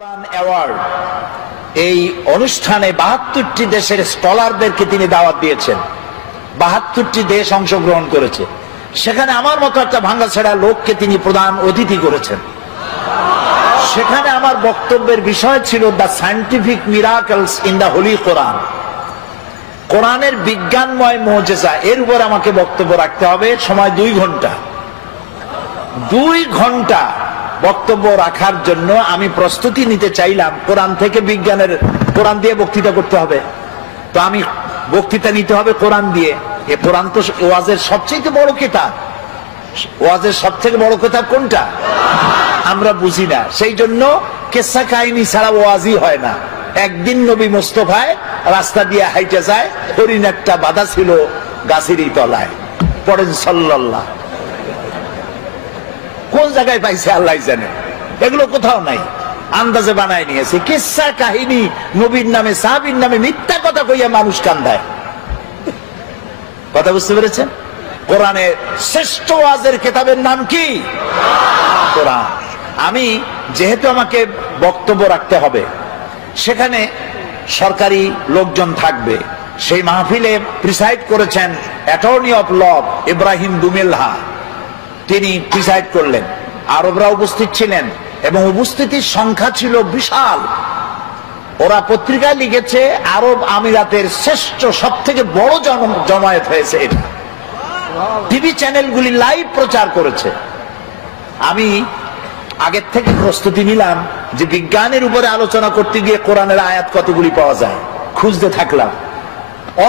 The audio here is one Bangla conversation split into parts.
অ্যাওয়ার্ড এই অনুষ্ঠানে ৭২টি দেশের স্কলারদেরকে তিনি দাওয়াত দিয়েছেন। ৭২টি দেশ অংশগ্রহণ করেছে। সেখানে আমার মতো একটা ভাঙ্গাছেড়া লোককে তিনি প্রধান অতিথি করেছেন। সেখানে আমার বক্তব্যের বিষয় ছিল the scientific miracles in the holy Quran, কোরআনের বিজ্ঞানময় মুজিজা। এর উপর আমাকে বক্তব্য রাখতে হবে। সময় ২ ঘন্টা। ২ ঘন্টা বক্তব্য রাখার জন্য আমি প্রস্তুতি নিতে চাইলাম। কোরআন থেকে বিজ্ঞানের, কোরআন দিয়ে বক্তৃতা করতে হবে, তো আমি বক্তৃতা নিতে হবে কোরআন দিয়ে। এ কোরআন তো ওয়াজের সবচেয়ে বড় কিতাব। ওয়াজের সবথেকে বড় কিতাব কোনটা আমরা বুঝি না। সেই জন্য কিসসা কাহিনী ছাড়া ওয়াজই হয় না। একদিন নবী মুস্তাফায় রাস্তা দিয়ে হাইটে যায়, হরিণ একটা বাধা ছিল গাছেরই তলায়। পড়েন সাল্লাল্লাহ। কোন জায়গায় পাইছে আল্লাহ জানে, এগুলো কোথাও নাই, আন্দাজে বানায় নিয়েছে। কিসসা কাহিনী নবীর নামে সাহাবীর নামে মিথ্যা কথা কইয়া মানুষ কান্দায়। কথা বুঝতে পেরেছেন? কোরআনের শ্রেষ্ঠ ওয়াজের কিতাবের নাম কি? কোরআন। আমি যেহেতু আমাকে বক্তব্য রাখতে হবে, সেখানে সরকারি লোকজন থাকবে। সেই মাহফিলে প্রিসাইড করেছেন অ্যাটর্নি অফ ল ইব্রাহিম দুমেলহা, তিনি প্রিসাইড করলেন। আরবরা উপস্থিত ছিলেন এবং উপস্থিতির সংখ্যা ছিল বিশাল। ওরা পত্রিকায় লিখেছে আরব আমিরাতের শ্রেষ্ঠ সবথেকে বড় জমায়েত হয়েছে এটা। টিভি চ্যানেলগুলি লাইভ প্রচার করেছে। আমি আগের থেকে প্রস্তুতি নিলাম যে বিজ্ঞানের উপরে আলোচনা করতে গিয়ে কোরআনের আয়াত কতগুলি পাওয়া যায় খুঁজতে থাকলাম।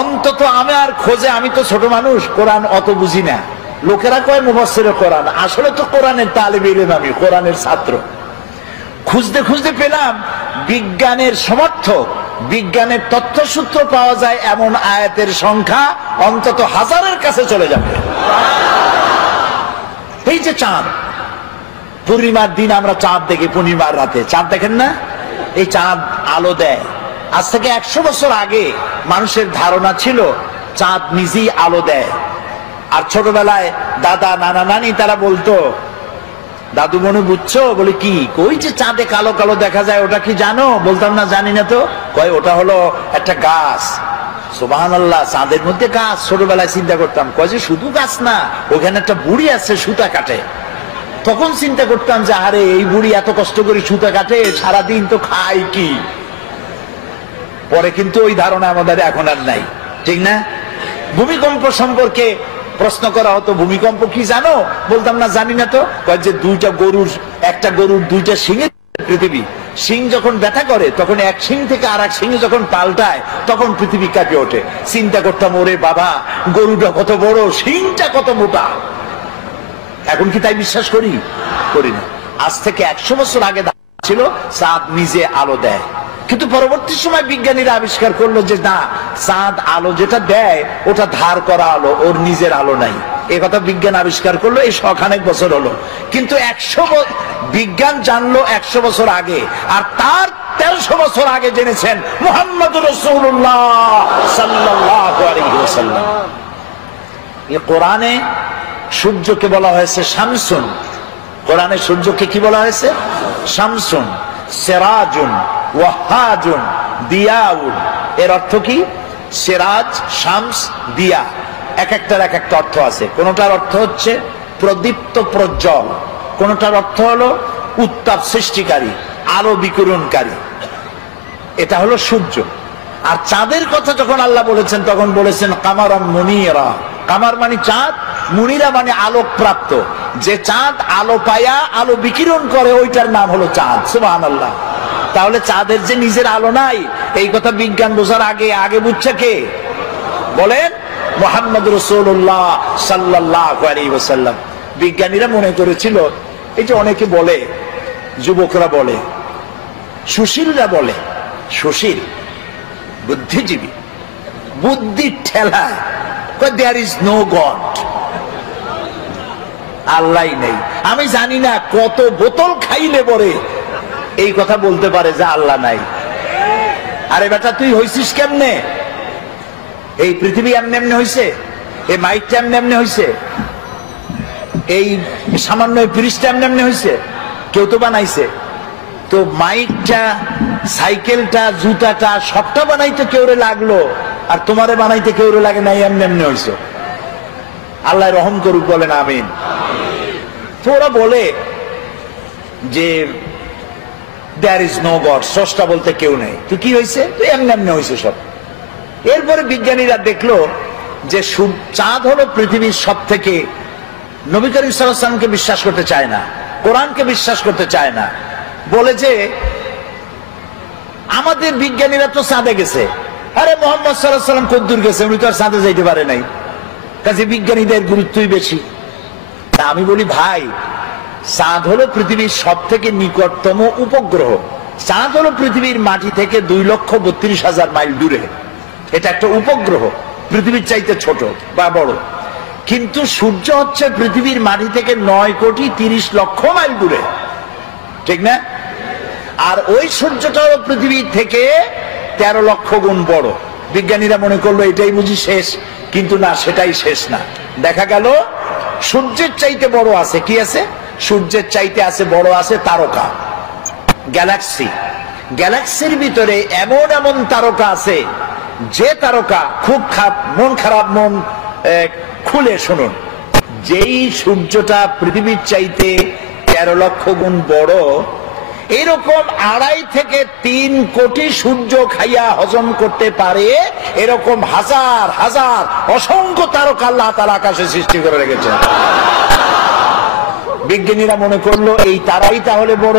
অন্তত আমার খোঁজে, আমি তো ছোট মানুষ, কোরআন অত বুঝি না। লোকেরা কয় মুফাসসিরে কোরআন, আসলে তো কোরআনের তালিব ইলম, আমি কোরআনের ছাত্র। খুঁজতে খুঁজতে পেলাম বিজ্ঞানের সমর্থক, বিজ্ঞানের তথ্যসূত্র পাওয়া যায় এমন আয়াতের সংখ্যা অন্তত 1000-এর কাছে চলে যাবে। এই যে চাঁদ, পূর্ণিমার দিন আমরা চাঁদ দেখি, পূর্ণিমার রাতে চাঁদ দেখেন না? এই চাঁদ আলো দেয়। আজ থেকে 100 বছর আগে মানুষের ধারণা ছিল চাঁদ নিজেই আলো দেয়। আর ছোটবেলায় দাদা নানা নানি তারা বলতো, দাদু মনে বুঝছো? বলে কি? কই যে চাঁদে কালো কালো দেখা যায়, ওটা কি জানো? বলতাম না, জানি না তো। কয় ওটা হলো একটা গাছ। সুবহানাল্লাহ, চাঁদের মধ্যে গাছ। ছোটবেলায় চিন্তা করতাম, কয় যে শুধু গাছ না, ওখানে একটা বুড়ি আছে সুতা কাটে। তখন চিন্তা করতাম যে আরে এই বুড়ি এত কষ্ট করে সুতা কাটে, সারাদিন তো খায় কি। পরে কিন্তু ওই ধারণা আমাদের এখন আর নাই, ঠিক না? ভূমিকম্প সম্পর্কে প্রশ্ন করা হতো, ভূমিকম্প কি জানো? বলতাম না, জানি না তো। কয় যে একটা গরুর 2টা শিঙে পৃথিবী, শিং যখন ব্যথা করে তখন এক শিং থেকে আর এক শিঙে যখন পাল্টায় তখন পৃথিবী কাঁপে ওঠে। চিন্তা করতাম, ওরে বাবা, গরুটা কত বড়, শিংটা কত মোটা। এখন কি তাই বিশ্বাস করি? করি না। আজ থেকে 100 বছর আগে ছিল চাঁদ নিজে আলো দেয়। কিন্তু পরবর্তী সময় বিজ্ঞানীরা আবিষ্কার করলো যে না, চাঁদ আলো যেটা দেয় ওটা ধার করা আলো, ওর নিজের আলো নাই। এ কথা বিজ্ঞান আবিষ্কার করলো এই 100 বছর হলো। কিন্তু বিজ্ঞান জানলো 100 বছর আগে, আর তার 1300 বছর আগে জেনেছেন মুহাম্মদুর রাসূলুল্লাহ সাল্লাল্লাহু আলাইহি ওয়াসাল্লাম। এই কোরআনে সূর্যকে বলা হয়েছে শামসুন। কোরআনে সূর্যকে কি বলা হয়েছে? শামসুন, সিরাজুন, ওয়াহাজুন, দিয়াউন। এর অর্থ কি? সিরাজ, শামস, দিয়া, এক একটার এক একটা অর্থ আছে। কোনটার অর্থ হচ্ছে প্রদীপ্ত প্রজ্জ্বল, কোনটার অর্থ হলো উত্তাপ সৃষ্টিকারী, আলো বিকিরণকারী। এটা হলো সূর্য। আর চাঁদের কথা যখন আল্লাহ বলেছেন তখন বলেছেন কামারাম মুনিরা। কামার মানে চাঁদ, মুনিরা মানে আলোক প্রাপ্ত। যে চাঁদ আলো পায়া আলো বিকিরণ করে ওইটার নাম হলো চাঁদ। সুবহানাল্লাহ। তাহলে চাঁদের যে নিজের আলো নাই, এই কথা বিজ্ঞান বোঝার আগে বুঝছে কে? বলেন, মুহাম্মদুর রাসূলুল্লাহ সাল্লাল্লাহু আলাইহি ওয়াসাল্লাম। বিজ্ঞানীরা মনে করেছিল, এই যে অনেকে বলে, যুবকরা বলে, সুশীলরা বলে, সুশীল বুদ্ধিজীবী, বুদ্ধির ঠেলায় দেয়ার ইজ নো গড, আল্লাহ নেই। আমি জানি না কত বোতল খাইলে পরে এই কথা বলতে পারে যে আল্লাহ নাই। আরে বেটা, তুই হইছিস কেমনে? এই পৃথিবী এমনি এমনি হইছে? এই মাইকটা এমনি এমনি হইছে? এই সামান্য ব্রিজটা এমনি এমনি হইছে? কেউ তো বানাইছে। তো মাইকটা, সাইকেলটা, জুতাটা সবটা বানাইতে কেউরে লাগলো, আর তোমারে বানাইতে কেউরে লাগে নাই, এমনি এমনি হইছো। আল্লাহ রহম করুক, বলেন আমিন। তো ওরা বলে যে there is no God, স্রষ্টা বলতে কেউ নেই। তো কি হয়েছে? তো এমনি এমনি হয়েছে সব। এরপরে বিজ্ঞানীরা দেখলো যে চাঁদ হলো পৃথিবীর সব থেকে, নবী করিম সাল্লাল্লাহু আলাইহি ওয়াসাল্লামকে বিশ্বাস করতে চায় না, কোরআনকে বিশ্বাস করতে চায় না, বলে যে আমাদের বিজ্ঞানীরা তো চাঁদে গেছে। আরে মুহাম্মদ সাল্লাল্লাহু আলাইহি ওয়াসাল্লাম কদ্দুর গেছে, উনি তো আর চাঁদে যাইতে পারে নাই, কাজে বিজ্ঞানীদের গুরুত্বই বেশি। তা আমি বলি ভাই, চাঁদ হলো পৃথিবীর সব থেকে নিকটতম উপগ্রহ। চাঁদ হলো পৃথিবীর মাটি থেকে 2,32,000 মাইল দূরে। এটা একটা উপগ্রহ, পৃথিবীর চাইতে ছোট বা বড়। কিন্তু সূর্য হচ্ছে পৃথিবীর মাটি থেকে 9,30,00,000 মাইল দূরে, ঠিক না? আর ওই সূর্যটা হলো পৃথিবীর থেকে 13 লক্ষ গুণ বড়। বিজ্ঞানীরা মনে করলো এটাই বুঝি শেষ, কিন্তু না, সেটাই শেষ না। দেখা গেল সূর্যের চাইতে বড় আছে, কি আছে? সূর্যের চাইতে আছে বড় আছে তারকা, গ্যালাক্সি। গ্যালাক্সির ভিতরে এমন এমন তারকা আছে, যে তারকা খুব মন খারাপ, মন খুলে শুনুন, যেই সূর্যটা পৃথিবীর চাইতে 13 লক্ষ গুণ বড়, এরকম 2.5 থেকে 3 কোটি সূর্য খাইয়া হজম করতে পারে এরকম হাজার হাজার অসংখ্য তারকা আল্লাহ তাআলা আকাশে সৃষ্টি করে রেখেছেন। বিজ্ঞানীরা মনে করলো এই তারাই তাহলে বড়,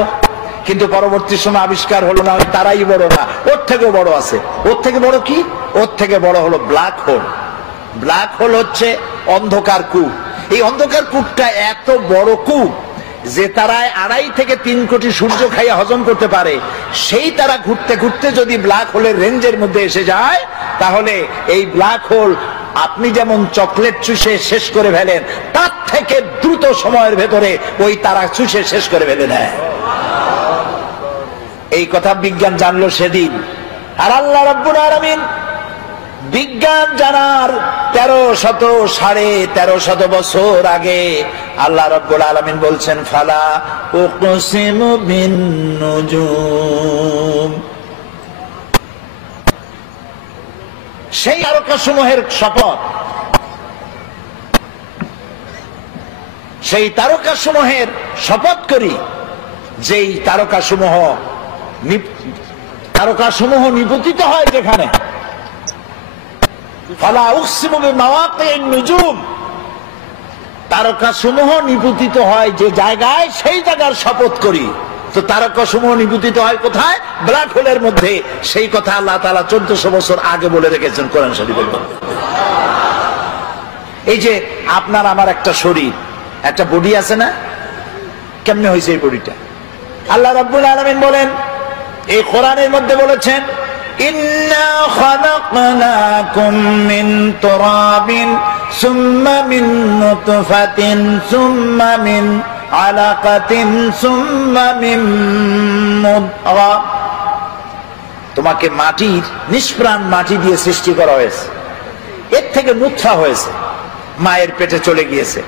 কিন্তু পরবর্তী সময় আবিষ্কার হলো না, ওই তারাই বড় না, ওর থেকেও বড় আছে। ওর থেকে বড় কি? ওর থেকে বড় হলো ব্ল্যাক হোল। ব্ল্যাক হোল হচ্ছে অন্ধকার কূপ। এই অন্ধকার কূপটা এত বড় কূপ যে তারায় 2.5 থেকে 3 কোটি সূর্য খাইয়া হজম করতে পারে। সেই তারা ঘুরতে ঘুরতে যদি ব্ল্যাক হোলের রেঞ্জের মধ্যে এসে যায়, তাহলে এই ব্ল্যাক হোল আপনি যেমন চকলেট চুষে শেষ করে ফেলেন, তার থেকে দ্রুত সময়ের ভেতরে ওই তারা চুষে শেষ করে ফেলে দেয়। এই কথা বিজ্ঞান জানলো সেদিন। আর আল্লাহ রাব্বুল আলামিন বিজ্ঞান জানার 1300 বছর আগে আল্লাহ রাব্বুল আলামিন বলছেন, ফালা উকসিমু বিন নুজুম, সেই তারকাসমূহের শপথ, সেই তারকাসমূহের শপথ করি, যেই তারকাসমূহ নিপতিত হয় যেখানে। ফালা উকসিমু বিমাওয়াকিন নুজুম, তারকাসমূহ নিপতিত হয় যে জায়গায়, সেই জায়গার শপথ করি। তো তারকাসমূহ নিপতিত হয় কোথায়? ব্ল্যাক হোলের মধ্যে। সেই কথা আল্লাহ তাআলা 1400 বছর আগে বলে রেখেছেন কোরআন শরীফের মধ্যে। এই যে আপনার আমার একটা শরীর, একটা বডি আছে না? কেমনে হয়েছে এই বডিটা? আল্লাহ রাব্বুল আলামিন বলেন, এই কোরআনের মধ্যে বলেছেন, ইন্না খালাকনাকুম মিন তুরাবিন সুম্মা মিন নুতফাতিন সুম্মা মিন আলাকাতিন সুম্মা মিন মুদগা। তোমাকে মাটির, নিষ্প্রাণ মাটি দিয়ে সৃষ্টি করা হয়েছে, এর থেকে নুতফা হয়েছে, মায়ের পেটে চলে গিয়েছে।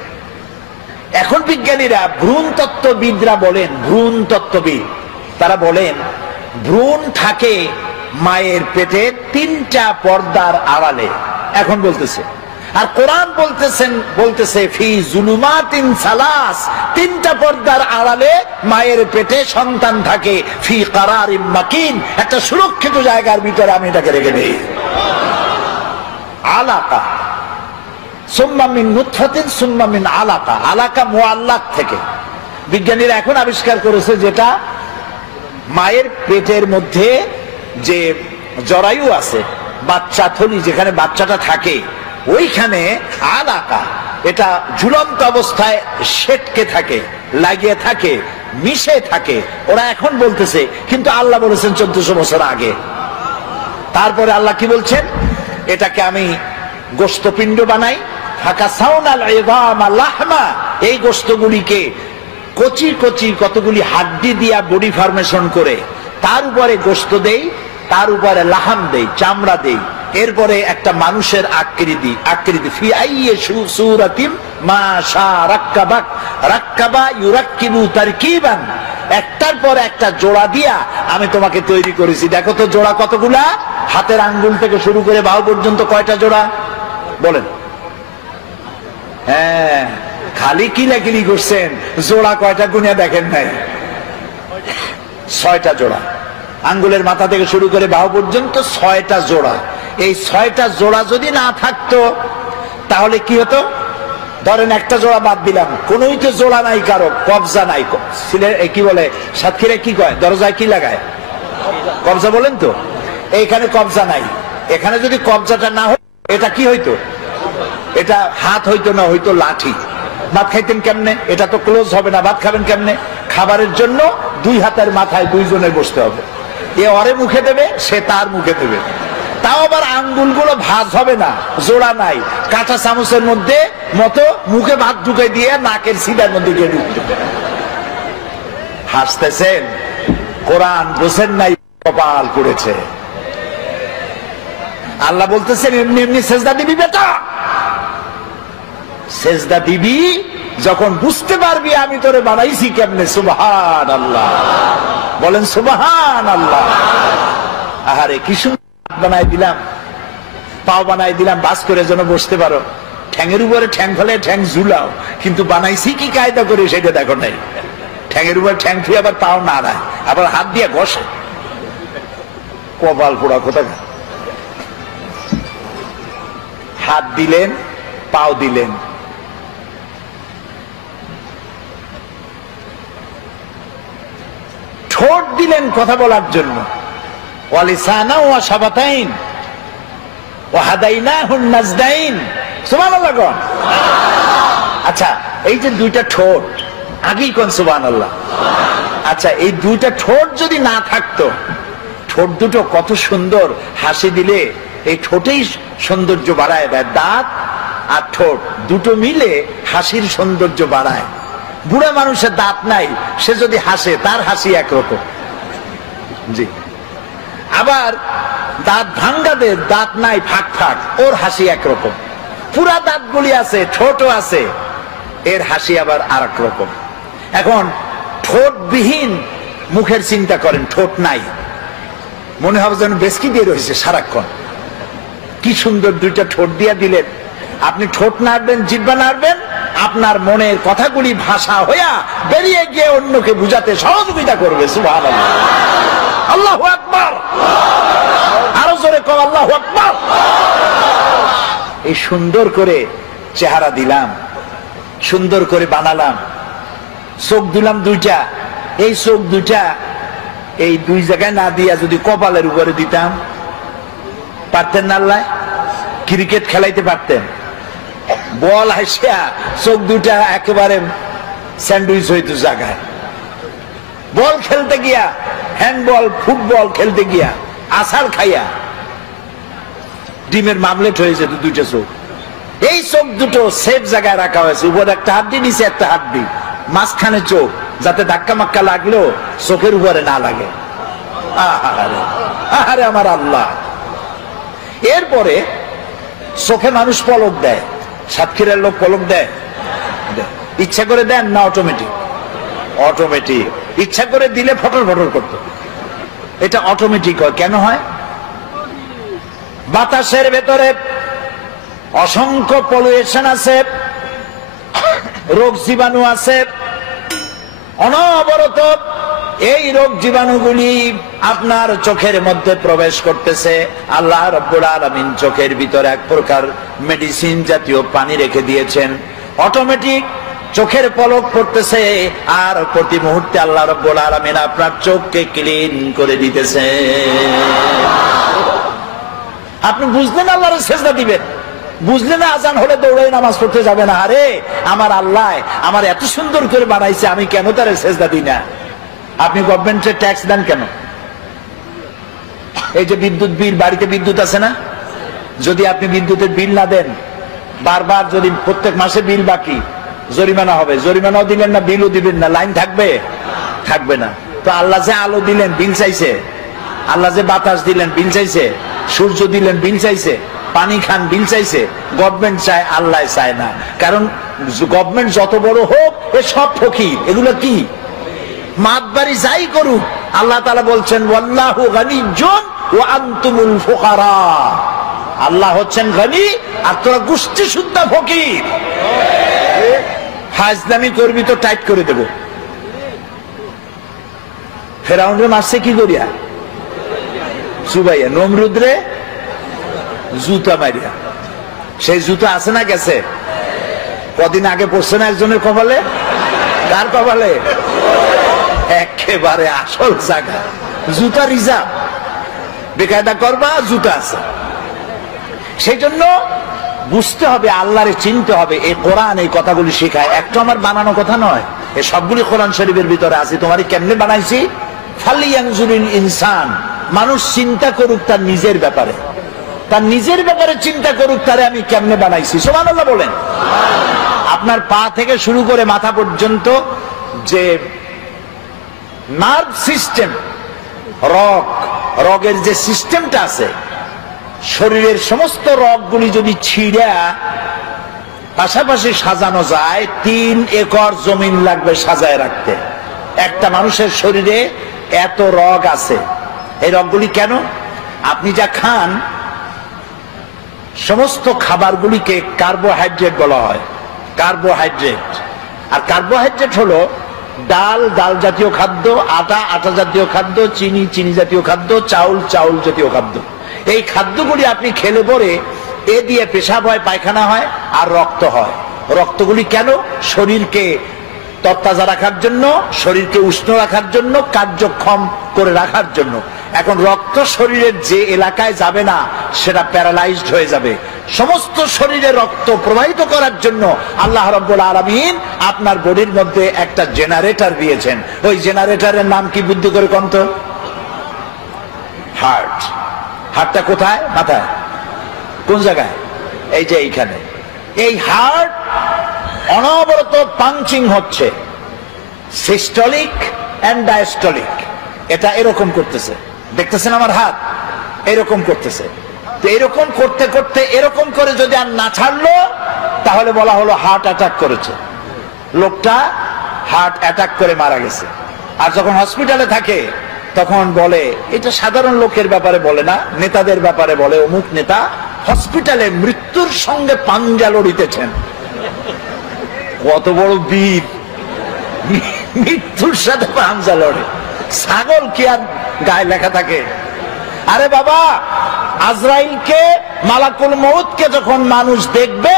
এখন বিজ্ঞানীরা, ভ্রূণ তত্ত্ববিদরা বলেন, ভ্রূণ তত্ত্ববিদ তারা বলেন ভ্রূণ থাকে মায়ের পেটে 3টা পর্দার আড়ালে। এখন বলতেছে, আর কোরআন বলতেছে ফি জুলুমাতিন সালাস, 3টা পর্দার আড়ালে মায়ের পেটে সন্তান থাকে, ফি কারারিম মাকিন, একটা সুরক্ষিত জায়গার ভিতরে আমি এটাকে রেখে দেই। আলাকা সুম্মা মিন নুতফাতিন সুম্মা মিন আলাকা, আলাকা মুআল্লাক থেকে। বিজ্ঞানীরা এখন আবিষ্কার করেছে যেটা মায়ের পেটের মধ্যে যে জরায়ু আছে, বাচ্চা থলি যেখানে বাচ্চাটা থাকে, ওইখানে আলাকা, এটা ঝুলন্ত অবস্থায় সেটকে থাকে, লাগিয়ে থাকে, মিশে থাকে। ওরা এখন বলতেছে, কিন্তু আল্লাহ বলেছেন 1400 বছর আগে। তারপরে আল্লাহ কি বলছেন? এটাকে আমি গোশতপিণ্ড বানাই, ফাঁকা সাউনাল ইযামা লাহমা, এই গোশতগুলিকে কচি কচি কতগুলি হাড্ডি দিয়া বডি ফরমেশন করে, তার উপরে গোশত দেই, তার উপরে লাহাম দেই, চামড়া দেই, এরপরে একটা মানুষের আকৃতি ফি আইয়ি সূরাতিম মা শা রাক্কাবাক, রাক্কাবা ইউরাক্কিবু তারকিবান, একটার পর একটা জোড়া দিয়া আমি তোমাকে তৈরি করেছি। দেখো তো জোড়া কতগুলা, হাতের আঙ্গুল থেকে শুরু করে বাহু পর্যন্ত কয়টা জোড়া বলেন? হ্যাঁ, খালি কিলাকিলি করছেন, জোড়া কয়টা গুনিয়া দেখেন নাই। 6টা জোড়া, আঙ্গুলের মাথা থেকে শুরু করে বাহু পর্যন্ত 6টা জোড়া। এই 6টা জোড়া যদি না থাকতো তাহলে কি হতো? ধরেন একটা জোড়া বাদ দিলাম, কোনোই তো জোড়া নাই, কারো কবজা নাই। কি বলে সাতক্ষীরায় কি কয়, দরজায় কি লাগায়? কবজা বলেন তো। এইখানে কবজা নাই, এখানে যদি কবজাটা না হতো এটা কি হইতো? এটা হাত হইতো না, হইতো লাঠি। ভাত খাইতেন কেমনে? এটা তো ক্লোজ হবে না, ভাত খাবেন কেমনে? খাবারের জন্য 2 হাতের মাথায় 2 জনের বসতে হবে। এ ওরে মুখে দেবে, সে তার মুখে দেবে। তাও আবার আঙ্গুলগুলো ভাঁজ হবে না, জোড়া নাই, কাঁচা চামচের মধ্যে মতো মুখে ভাত ঢুকে দিয়ে নাকের সিধার মধ্যে গিয়ে ঢুকতে। হাসতেছেন, কোরআন বোঝেন নাই, কপাল করেছে। আল্লাহ বলতেছেন এমনি এমনি সেজদা দিবি বেটা, সেজদা দিবি যখন বুঝতে পারবি আমি তোরে বানাইছি কেমনে। সুবহান আল্লাহ, বলেন সুবহান আল্লাহ। আহারে কি সুন্দর বানাই দিলাম, পাও বানাই দিলাম বাস করে যেন বসতে পারো। ঠ্যাঙের উপরে ঠ্যাং ফেলে ঠ্যাং ঝুলাও, কিন্তু বানাইছি কি কায়দা করে সেটা দেখো নাই। ঠ্যাঙের উপরে ঠ্যাং ফিরে আবার পাও নাড়ায়, আবার হাত দিয়ে ঘষে। কপাল পোড়া কোথাকার। হাত দিলেন, পাও দিলেন, ঠোঁট দিলেন কথা বলার জন্য। ওয়ালিসানা ওয়া শাফাতাইন ওয়া হাদাইনাহুন নাজদাইন। সুবহানাল্লাহ কোন। আচ্ছা, এই যে 2টা ঠোঁট, আগেই কোন সুবহানাল্লাহ। আচ্ছা, এই 2টা ঠোঁট যদি না থাকতো, ঠোঁট দুটো কত সুন্দর, হাসি দিলে এই ঠোঁটেই সৌন্দর্য বাড়ায় দেয়। দাঁত আর ঠোঁট দুটো মিলে হাসির সৌন্দর্য বাড়ায়। বুড়া মানুষের দাঁত নাই, সে যদি হাসে তার হাসি একরকম। জি, আবার দাঁত ভাঙ্গাদের দাঁত নাই, ফাঁক ফাঁক, ওর হাসি একরকম। পুরা দাঁতগুলি আছে, ঠোঁটও আছে, এর হাসি আবার আর এক রকম। এখন ঠোঁটবিহীন মুখের চিন্তা করেন, ঠোঁট নাই, মনে হবে যেন বেসকি দিয়ে রয়েছে সারাক্ষণ। কি সুন্দর 2টা ঠোঁট দিয়া দিলেন। আপনি ঠোঁট নাড়বেন, জিহ্বা নাড়বেন, আপনার মনের কথাগুলি ভাষা হইয়া বেরিয়ে গিয়ে অন্যকে বুঝাতে সহযোগিতা করবে। সুবহানাল্লাহ, আল্লাহু আকবার, আরো জোরে কও আল্লাহু আকবার। এই সুন্দর করে চেহারা দিলাম, সুন্দর করে বানালাম। চোখ দিলাম 2টা, এই চোখ 2টা এই 2 জায়গায় না দিয়া যদি কপালের উপরে দিতাম, পারতেন না? আল্লাহ ক্রিকেট খেলাইতে পারতেন। বল হাসিয়া চোখ 2টা একেবারে স্যান্ডউইচ হইতো জায়গায়। বল খেলতে গিয়া, হ্যান্ডবল ফুটবল খেলতে গিয়া আছাড় খাইয়া ডিমের মামলেট হয়ে যেত 2টা চোখ। এই চোখ দুটো সেফ জায়গায় রাখা হয়েছে, উপরে একটা হাড্ডি, নিচে একটা হাড্ডি, মাঝখানে চোখ, যাতে ধাক্কা মাক্কা লাগলেও চোখের উপরে না লাগে। আহারে আহারে আমার আল্লাহ। এরপরে চোখে মানুষ পলক দেয়, সাতক্ষীরার লোক পলক দেয়, ইচ্ছা করে দেন না অটোমেটিক? অটোমেটিক। ইচ্ছা করে দিলে ফটর ফটর করতো, এটা অটোমেটিক হয়। কেন হয়? বাতাসের ভেতরে অসংখ্য পলিউশন আছে, রোগ জীবাণু আছে, অনবরত এই রোগ জীবাণুগুলি আপনার চোখের মধ্যে প্রবেশ করতেছে। আল্লাহ রাব্বুল আলামিন চোখের ভিতরে এক প্রকার মেডিসিন জাতীয় পানি রেখে দিয়েছেন, অটোমেটিক চোখের পলক পড়তেছে, আর প্রতি মুহূর্তে আল্লাহ রাব্বুল আলামিন আপনার চোখকে ক্লিন করে দিতেছে। আপনি বুঝলেন আল্লাহর সেজদা দিবেন, বুঝলেন আজান হলে দৌড়ে নামাজ পড়তে যাবে না। আরে আমার আল্লাহ আমার এত সুন্দর করে বানাইছে, আমি কেন তার সেজদা দিই না? আপনি গভর্নমেন্টের ট্যাক্স দেন কেন? এই যে বিদ্যুৎ বিল, বাড়িতে বিদ্যুৎ আছে না, যদি আপনি বিদ্যুতের বিল না দেন, বারবার যদি প্রত্যেক মাসে বিল বাকি, জরিমানা হবে। জরিমানাও দিলেন না, বিলও দিবেন না, লাইন থাকবে? থাকবে না। তো আল্লাহ যে আলো দিলেন বিল চাইছে, আল্লাহ যে বাতাস দিলেন বিল চাইছে, সূর্য দিলেন বিল চাইছে, পানি খান বিল চাইছে। গভর্নমেন্ট চায়, আল্লাহ চায় না। কারণ গভর্নমেন্ট যত বড় হোক, এ সব ফকির, এগুলো কি মাতব বাটপারি যাই করুক, আল্লাহ তাআলা বলছেন ওয়াল্লাহু গানিয়্যুন ওয়া আনতুমুল ফুকারা। আল্লাহ হচ্ছেন গনি আর তোরা গোষ্ঠী শুদ্ধ ফকির। হাজলামি করবি তো টাইট করে দেব। ফেরাউনরে মারছে কি করিয়া? চুবাইয়া। নমরুদরে জুতা মারিয়া। সেই জুতা আছে না গেছে? কদিন আগে পড়ছে না একজনের কপালে? কার কপালে? একেবারে আসল জায়গা। জুতা রিজার্ভ, বেকায়দা করবা, জুতা আছে। সেই জন্য বুঝতে হবে, আল্লাহরে চিনতে হবে। এই কোরআন এই কথাগুলি শেখায়, একটা আমার বানানো কথা নয়, এই সবগুলি কোরআন শরীফের ভিতরে আছে। তোমার কেমনে বানাইছি? ফালিয়ানজুরিল ইনসান, মানুষ চিন্তা করুক তার নিজের ব্যাপারে, তার নিজের ব্যাপারে চিন্তা করুক, তারে আমি কেমনে বানাইছি। সুবহানাল্লাহ বলেন। আপনার পা থেকে শুরু করে মাথা পর্যন্ত যে নার্ভ সিস্টেম, রগের যে সিস্টেমটা আছে, শরীরের সমস্ত রগগুলি যদি ছিঁড়া পাশাপাশি সাজানো যায়, 3 একর জমিন লাগবে সাজায় রাখতে। একটা মানুষের শরীরে এত রগ আছে। এই রগগুলি কেন? আপনি যা খান সমস্ত খাবারগুলিকে কার্বোহাইড্রেট বলা হয়। কার্বোহাইড্রেট, আর কার্বোহাইড্রেট হলো ডাল, ডাল জাতীয় খাদ্য, আটা, আটা জাতীয় খাদ্য, চিনি, চিনি জাতীয় খাদ্য, চাউল, চাউল জাতীয় খাদ্য। এই খাদ্যগুলি আপনি খেলে পরে এ দিয়ে পেশাব হয়, পায়খানা হয়, আর রক্ত হয়। রক্তগুলি কেন? শরীরকে তরতাজা রাখার জন্য, শরীরকে উষ্ণ রাখার জন্য, কার্যক্ষম করে রাখার জন্য। এখন রক্ত শরীরের যে এলাকায় যাবে না সেটা প্যারালাইজড হয়ে যাবে। সমস্ত শরীরে রক্ত প্রবাহিত করার জন্য আল্লাহ রাব্বুল আলামিন আপনার বডির মধ্যে একটা জেনারেটর দিয়েছেন। ওই জেনারেটরের নাম কি বুদ্ধি করে কোন তো? হার্ট। হার্টটা কোথায়? মাথায়। কোন জায়গায়? এই যে এইখানে। এই হার্ট অনবরত পাঞ্চিং হচ্ছে, সিস্টোলিক এন্ড ডায়াস্টোলিক। এটা এরকম করতেছে, দেখতেছেন আমার হাত এরকম করতেছে। তো এরকম করতে করতে এরকম করে যদি আর না ছাড়লো তাহলে বলা হলো হার্ট অ্যাটাক করেছে, লোকটা হার্ট অ্যাটাক করে মারা গেছে। আর যখন হসপিটালে থাকে তখন বলে, এটা সাধারণ লোকের ব্যাপারে বলে না, নেতাদের ব্যাপারে বলে, অমুক নেতা হসপিটালে মৃত্যুর সঙ্গে পাঞ্জা লড়িতেছেন। কত বড় বীর, মৃত্যুর সাথে পাঞ্জা লড়ে। ছাগল কি আর গায়ে লেখা থাকে? আরে বাবা, আজরাইলকে, মালাকুল মউতকে যখন মানুষ দেখবে,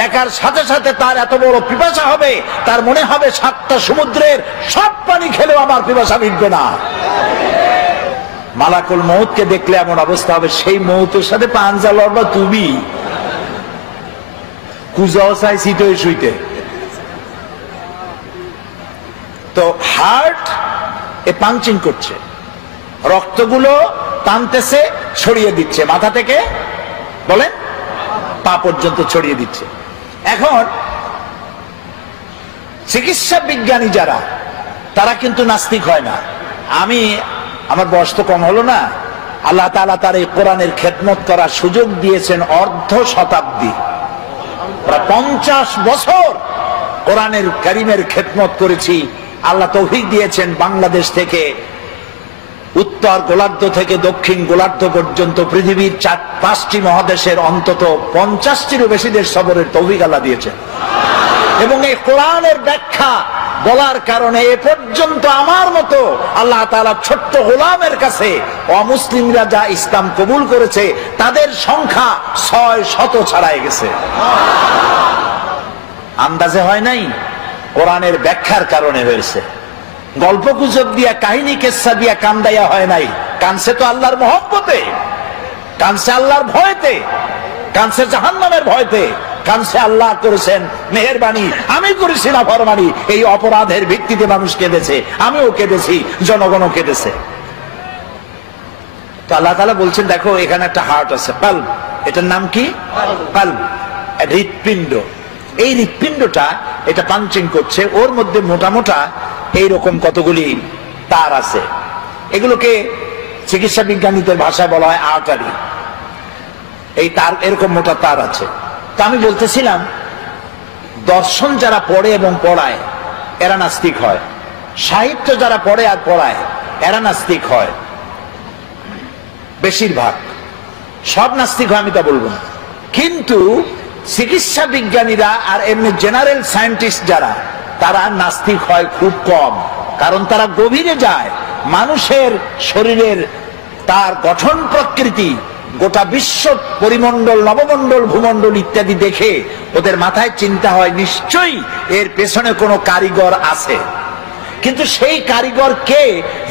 দেখার সাথে সাথে তার এত বড় পিপাসা হবে, তার মনে হবে 7টা সমুদ্রের সব পানি খেলেও আমার পিপাসা মিটবে না। মালাকুল মউতকে দেখলে এমন অবস্থা হবে, সেই মউতের সাথে পাঞ্জা লড়বা তুমি। কুজাও চাই শীতে শুইতে। তো হার্ট এ পাঞ্চিং করছে, রক্তগুলো টানতেছে, ছড়িয়ে দিচ্ছে, মাথা থেকে বলেন পা পর্যন্ত ছড়িয়ে দিচ্ছে। এখন চিকিৎসা বিজ্ঞানী যারা, তারা কিন্তু নাস্তিক হয় না। আমার বয়স তো কম হলো না, আল্লাহ তাআলা তার এই কোরআনের খেদমত করার সুযোগ দিয়েছেন অর্ধ শতাব্দী, প্রায় 50 বছর কোরআনের কারীমের খেদমত করেছি। আল্লাহ তৌফিক দিয়েছেন বাংলাদেশ থেকে উত্তর গোলার্ধ থেকে দক্ষিণ গোলার্ধ পর্যন্ত পৃথিবীর 4-5টি মহাদেশের অন্তত 50টিরও বেশি দেশ সফরের তৌফিক আল্লাহ দিয়েছেন। এবং এই কোরআনের ব্যাখ্যা বলার কারণে এ পর্যন্ত আমার মতো আল্লাহ তাআলা ছোট্ট গোলামের কাছে অমুসলিমরা যা ইসলাম কবুল করেছে তাদের সংখ্যা 600 ছাড়াই গেছে। আন্দাজে হয় নাই, কোরআনের ব্যাখ্যার কারণে হয়েছে। গল্প গুজব দিয়া, কাহিনী কেচ্ছা দিয়া কান্দাইয়া হয় নাই। কানছে তো আল্লাহর মহব্বতে, কানছে আল্লাহর ভয়তে, কানছে জাহান্নামের ভয়তে, কানছে আল্লাহ করেছেন মেহেরবানি, আমি করেছি না ফরমানি। এই অপরাধের ভিত্তিতে মানুষ কেঁদেছে, আমিও কেঁদেছি, জনগণও কেঁদেছে। তো আল্লাহ তাআলা বলছেন, দেখো এখানে একটা হার্ট আছে, কাল্ব। এটার নাম কি? কাল্ব, হৃৎপিণ্ড। এই হৃৎপিণ্ডটা এটা পাঞ্চিং করছে, ওর মধ্যে মোটা মোটা এইরকম কতগুলি তার আছে। এগুলোকে চিকিৎসা বিজ্ঞানীদের ভাষায় বলা হয় আর্টারি। এই তার এরকম মোটা তার আছে। তা আমি বলতেছিলাম, দর্শন যারা পড়ে এবং পড়ায় এরা নাস্তিক হয়, সাহিত্য যারা পড়ে আর পড়ায় এরা নাস্তিক হয় বেশিরভাগ, সব নাস্তিক হয় আমি তা বলবো না, কিন্তু চিকিৎসা বিজ্ঞানীরা আর এমনি জেনারেল সায়েন্টিস্ট যারা তারা নাস্তিক হয় খুব কম, কারণ তারা গভীরে যায় মানুষের শরীরের তার গঠন প্রকৃতি, গোটা বিশ্ব পরিমণ্ডল, নবমণ্ডল, ভূমণ্ডল ইত্যাদি দেখে ওদের মাথায় চিন্তা হয় নিশ্চয়ই এর পেছনে কোনো কারিগর আছে। কিন্তু সেই কারিগর কে?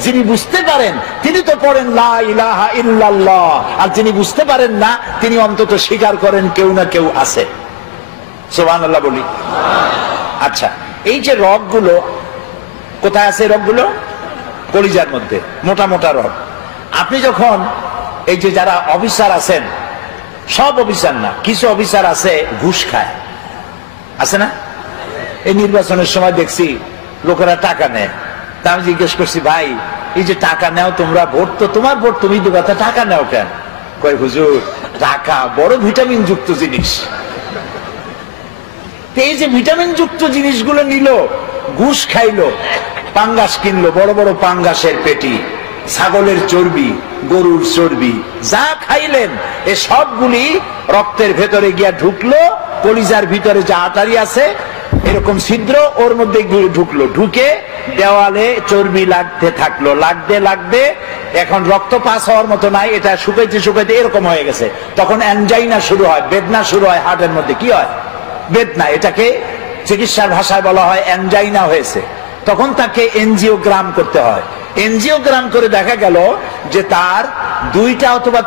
যিনি বুঝতে পারেন তিনি তো পড়েন লা ইলাহা ইল্লাল্লাহ, আর যিনি বুঝতে পারেন না তিনি অন্তত স্বীকার করেন কেউ না কেউ আছে। সুবহানাল্লাহ বলি। আচ্ছা, এই যে রগগুলো কোথায় আছে? রগগুলো কলিজার মধ্যে, মোটা মোটা রগ। আপনি যখন এই যে যারা অফিসার আছেন, সব অফিসার না, কিছু অফিসার আছে ঘুষ খায়, আছে না? এই নির্বাচনের সময় দেখছি লোকেরা টাকা নেয়। তা আমি জিজ্ঞেস করছি, ভাই এই যে টাকা নেও তোমরা, ভোট তো তোমার ভোট তুমি দিবা, তা টাকা নেও কেন? কয় হুজুর টাকা বড় ভিটামিন যুক্ত জিনিস। এই যে ভিটামিন যুক্ত জিনিসগুলো নিল, ঘুষ খাইলো, পাঙ্গাস কিনলো, বড় বড় পাঙ্গাসের পেটি, ছাগলের চর্বি, গরুর চর্বি, যা খাইলেন এ সবগুলি রক্তের ভেতরে গিয়া ঢুকলো, কলিজার ভিতরে যা আটারি আছে এরকম ছিদ্র ওর মধ্যে ঢুকলো, ঢুকে দেওয়ালে চর্বি লাগতে থাকলো, লাগতে লাগতে এখন রক্ত পাস হওয়ার মতো নাই, এটা শুকাইতে শুকাইতে এরকম হয়ে গেছে। তখন অ্যানজাইনা শুরু হয়, বেদনা শুরু হয় হার্টের মধ্যে। কি হয়? বেদনা। এটাকে চিকিৎসার ভাষায় বলা হয় অ্যানজাইনা হয়েছে। তখন তাকে এনজিওগ্রাম করতে হয়। এনজিওগ্রাম করে দেখা গেল যে তার দুইটা অথবা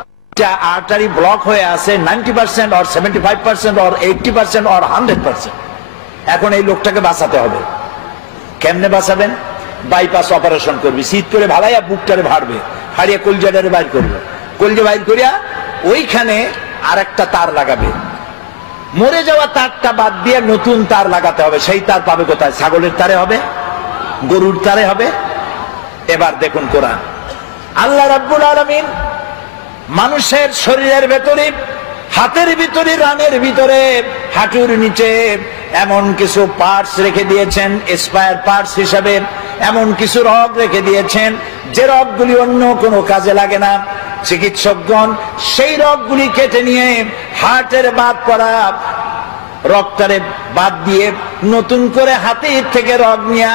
আর্টারি ব্লক হয়ে আছে 90% or 75% or 80% or 100%। এখন এই লোকটাকে বাঁচাতে হবে। কেমনে বাঁচাবেন? বাইপাস অপারেশন করবি, শীত করে ভালাইয়া বুকটারে ভাড়বে, হারিয়ে কলজাটারে বাইর করবে, কলজা বাইর করিয়া ওইখানে আর একটা তার লাগাবে, মরে যাওয়া তারটা বাদ দিয়ে নতুন তার লাগাতে হবে। সেই তার পাবে কোথায়? ছাগলের তারে হবে, গরুর তারে হবে। এবার দেখুন কোরআন, আল্লাহ রাব্বুল আলামিন মানুষের শরীরের ভেতরে, হাতের ভিতরে, রানের ভিতরে, হাঁটুর নিচে এমন কিছু পার্টস রেখে দিয়েছেন স্পায়ার পার্টস হিসাবে, এমন কিছু রগ রেখে দিয়েছেন যে রগগুলি অন্য কোনো কাজে লাগে না। চিকিৎসকগণ সেই রগগুলি কেটে নিয়ে হার্টের বাদ পড়া রক্তরে বাদ দিয়ে নতুন করে হাতের থেকে রগ নিয়ে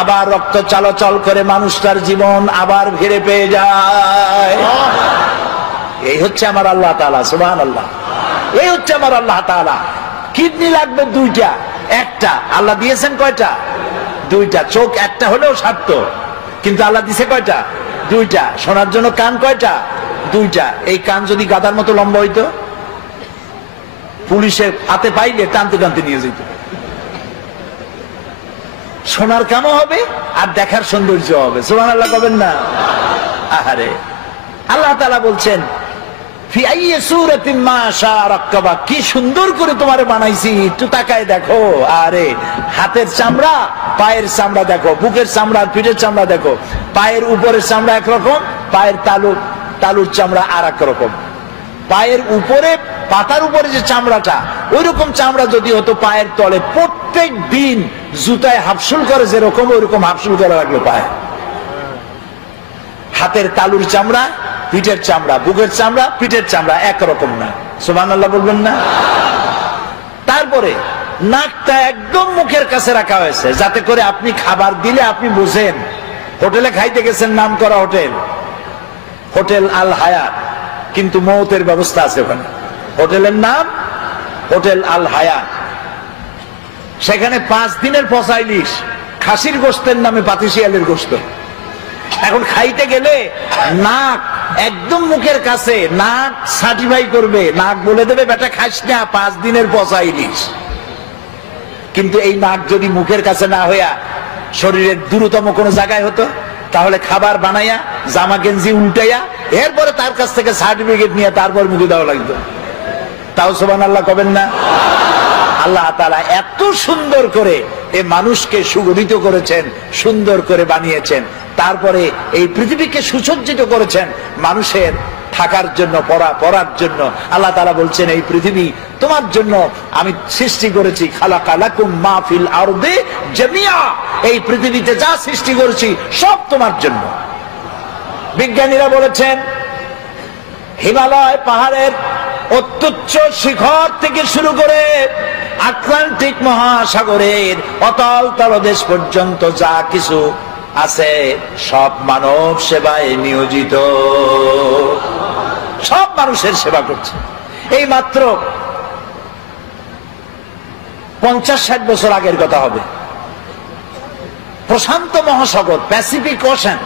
আবার রক্ত চলাচল করে মানুষটার জীবন আবার ফিরে পেয়ে যায়। এই হচ্ছে আমার আল্লাহ তাআলা। সুবহানাল্লাহ। এই হচ্ছে আমার আল্লাহ তাআলা। কিডনি লাগবে দুইটা, একটা আল্লাহ দিয়েছেন কয়টা? দুইটা। চোখ একটা হলেও সারত, কিন্তু আল্লাহ দিছে কয়টা? দুইটা। শোনার জন্য কান কয়টা? দুইটা। এই কান যদি গাধার মতো লম্বা হইতো, পুলিশের হাতে পাইলে টানতে টানতে নিয়ে যেত। শোনার কামও হবে আর দেখার সৌন্দর্য হবে। সুবহানাল্লাহ কবেন না? আহারে, আল্লাহ তাআলা বলছেন ফি আইয়ি সূরাতিন মা শাআ রাক্কাবা, কি সুন্দর করে তোমারে বানাইছি, একটু তাকায় দেখো। আরে হাতের চামড়া, পায়ের চামড়া দেখো, বুকের চামড়া, পিঠের চামড়া দেখো। পায়ের উপরের চামড়া একরকম, পায়ের তালুর চামড়া আর এক রকম। পায়ের উপরে, পাতার উপরে যে চামড়াটা, ওই রকম চামড়া যদি হতো পায়ের তলে, প্রত্যেক দিন জুতায় হাফসুল করে যেরকম, ওই রকম হাফসুল করে রাখলো পায়ে। হাতের তালুর চামড়া, পিঠের চামড়া, বুকের চামড়া, পিঠের চামড়া একরকম না। সুবহানাল্লাহ বলবেন না? তারপরে নাকটা একদম মুখের কাছে রাখা হয়েছে, যাতে করে আপনি খাবার দিলে আপনি বুঝেন। হোটেলে খাইতে গেছেন, নাম করা হোটেল, হোটেল আল হায়াত, কিন্তু মৌতের ব্যবস্থা আছে ওখানে। হোটেলের নাম হোটেল আল হায়াত। সেখানে 5 দিনের পচা ইলিশ, খাসির গোশতের নামে পাতিশিয়ালের গোশত। এখন খাইতে গেলে নাক একদম মুখের কাছে, নাক সার্টিফাই করবে, নাক বলে দেবে বেটা খাস না, 5 দিনের পচা ইলিশ। কিন্তু এই নাক যদি মুখের কাছে না হইয়া শরীরের দূরতম কোনো জায়গায় হতো, তাহলে খাবার বানাইয়া জামা গেঞ্জি উল্টাইয়া এরপরে তার কাছ থেকে সার্টিফিকেট নিয়ে তারপর মুখে দেওয়া লাগতো। তাও সুবহানাল্লাহ কবেন না? আল্লাহ তাআলা এত সুন্দর করে এই মানুষকে সুগঠিত করেছেন, সুন্দর করে বানিয়েছেন, তারপরে এই পৃথিবীকে সুসজ্জিত করেছেন মানুষের থাকার জন্য, পড়ার জন্য। আল্লাহ তাআলা বলছেন এই পৃথিবী তোমার জন্য আমি সৃষ্টি করেছি, খালাকা লাকুম মা ফিল আরদি জামিয়া, এই পৃথিবীতে যা সৃষ্টি করেছি সব তোমার জন্য। বিজ্ঞানীরা বলেছেন হিমালয় পাহাড়ের অত্যুচ্চ শিখর থেকে শুরু করে আটলান্টিক মহাসাগরের অতল তলদেশ পর্যন্ত যা কিছু আছে সব মানব সেবায় নিয়োজিত, সব মানুষের সেবা করছে। এই মাত্র 50-60 বছর আগের কথা হবে, প্রশান্ত মহাসাগর, প্যাসিফিক ওশান,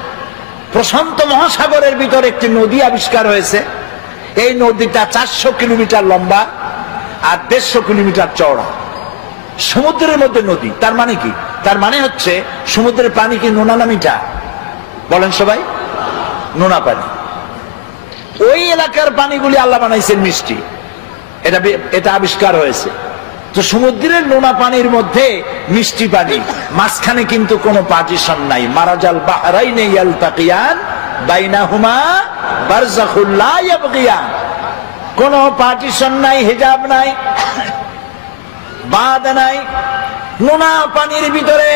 প্রশান্ত মহাসাগরের ভিতরে একটি নদী আবিষ্কার হয়েছে। এই নদীটা 400 কিলোমিটার লম্বা আর 150 কিলোমিটার চওড়া, সমুদ্রের মধ্যে নদী। তার মানে কি? তার মানে হচ্ছে সমুদ্রের পানি কি নোনা না মিঠা? বলেন সবাই, নোনা পানি। ওই এলাকার পানিগুলি আল্লাহ বানাইছেন মিষ্টি, এটা আবিষ্কার হয়েছে। তো সমুদ্রের নোনা পানির মধ্যে মিষ্টি পানি, মাঝখানে কিন্তু কোনো পার্টিশন নাই। মারাজাল বাহরাইনে ইয়ালতাকিয়ান বাইনাহুমা বারযাখুল লা ইয়াবগিয়ান, কোনো পার্টিশন নাই, হিজাব নাই, বাঁধ নাই। নোনা পানির ভিতরে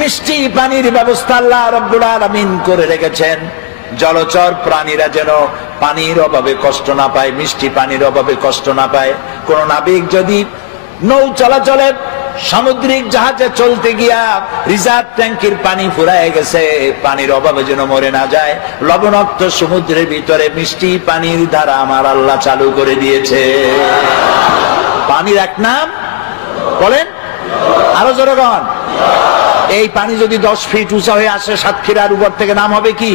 মিষ্টি পানির ব্যবস্থা আল্লাহ রাব্বুল আলামিন করে রেখেছেন। জলচর প্রাণীরা যেন পানির অভাবে কষ্ট না পায়, মিষ্টি পানির অভাবে কষ্ট না পায়। কোন নাবিক যদি নৌ চলাচলে সামুদ্রিক জাহাজে চলতে গিয়া রিজার্ভ ট্যাঙ্কির পানি ফুরায় গেছে, পানির অভাবে যেন মরে না যায়। লবণাক্ত সমুদ্রের ভিতরে মিষ্টি পানির ধারা আমার আল্লাহ চালু করে দিয়েছে। পানির এক নাম বলেন, আরো জোরে বলেন। এই পানি যদি 10 ফিট উঁচা হয়ে আসে সাতক্ষীরার উপর থেকে, নাম হবে কি?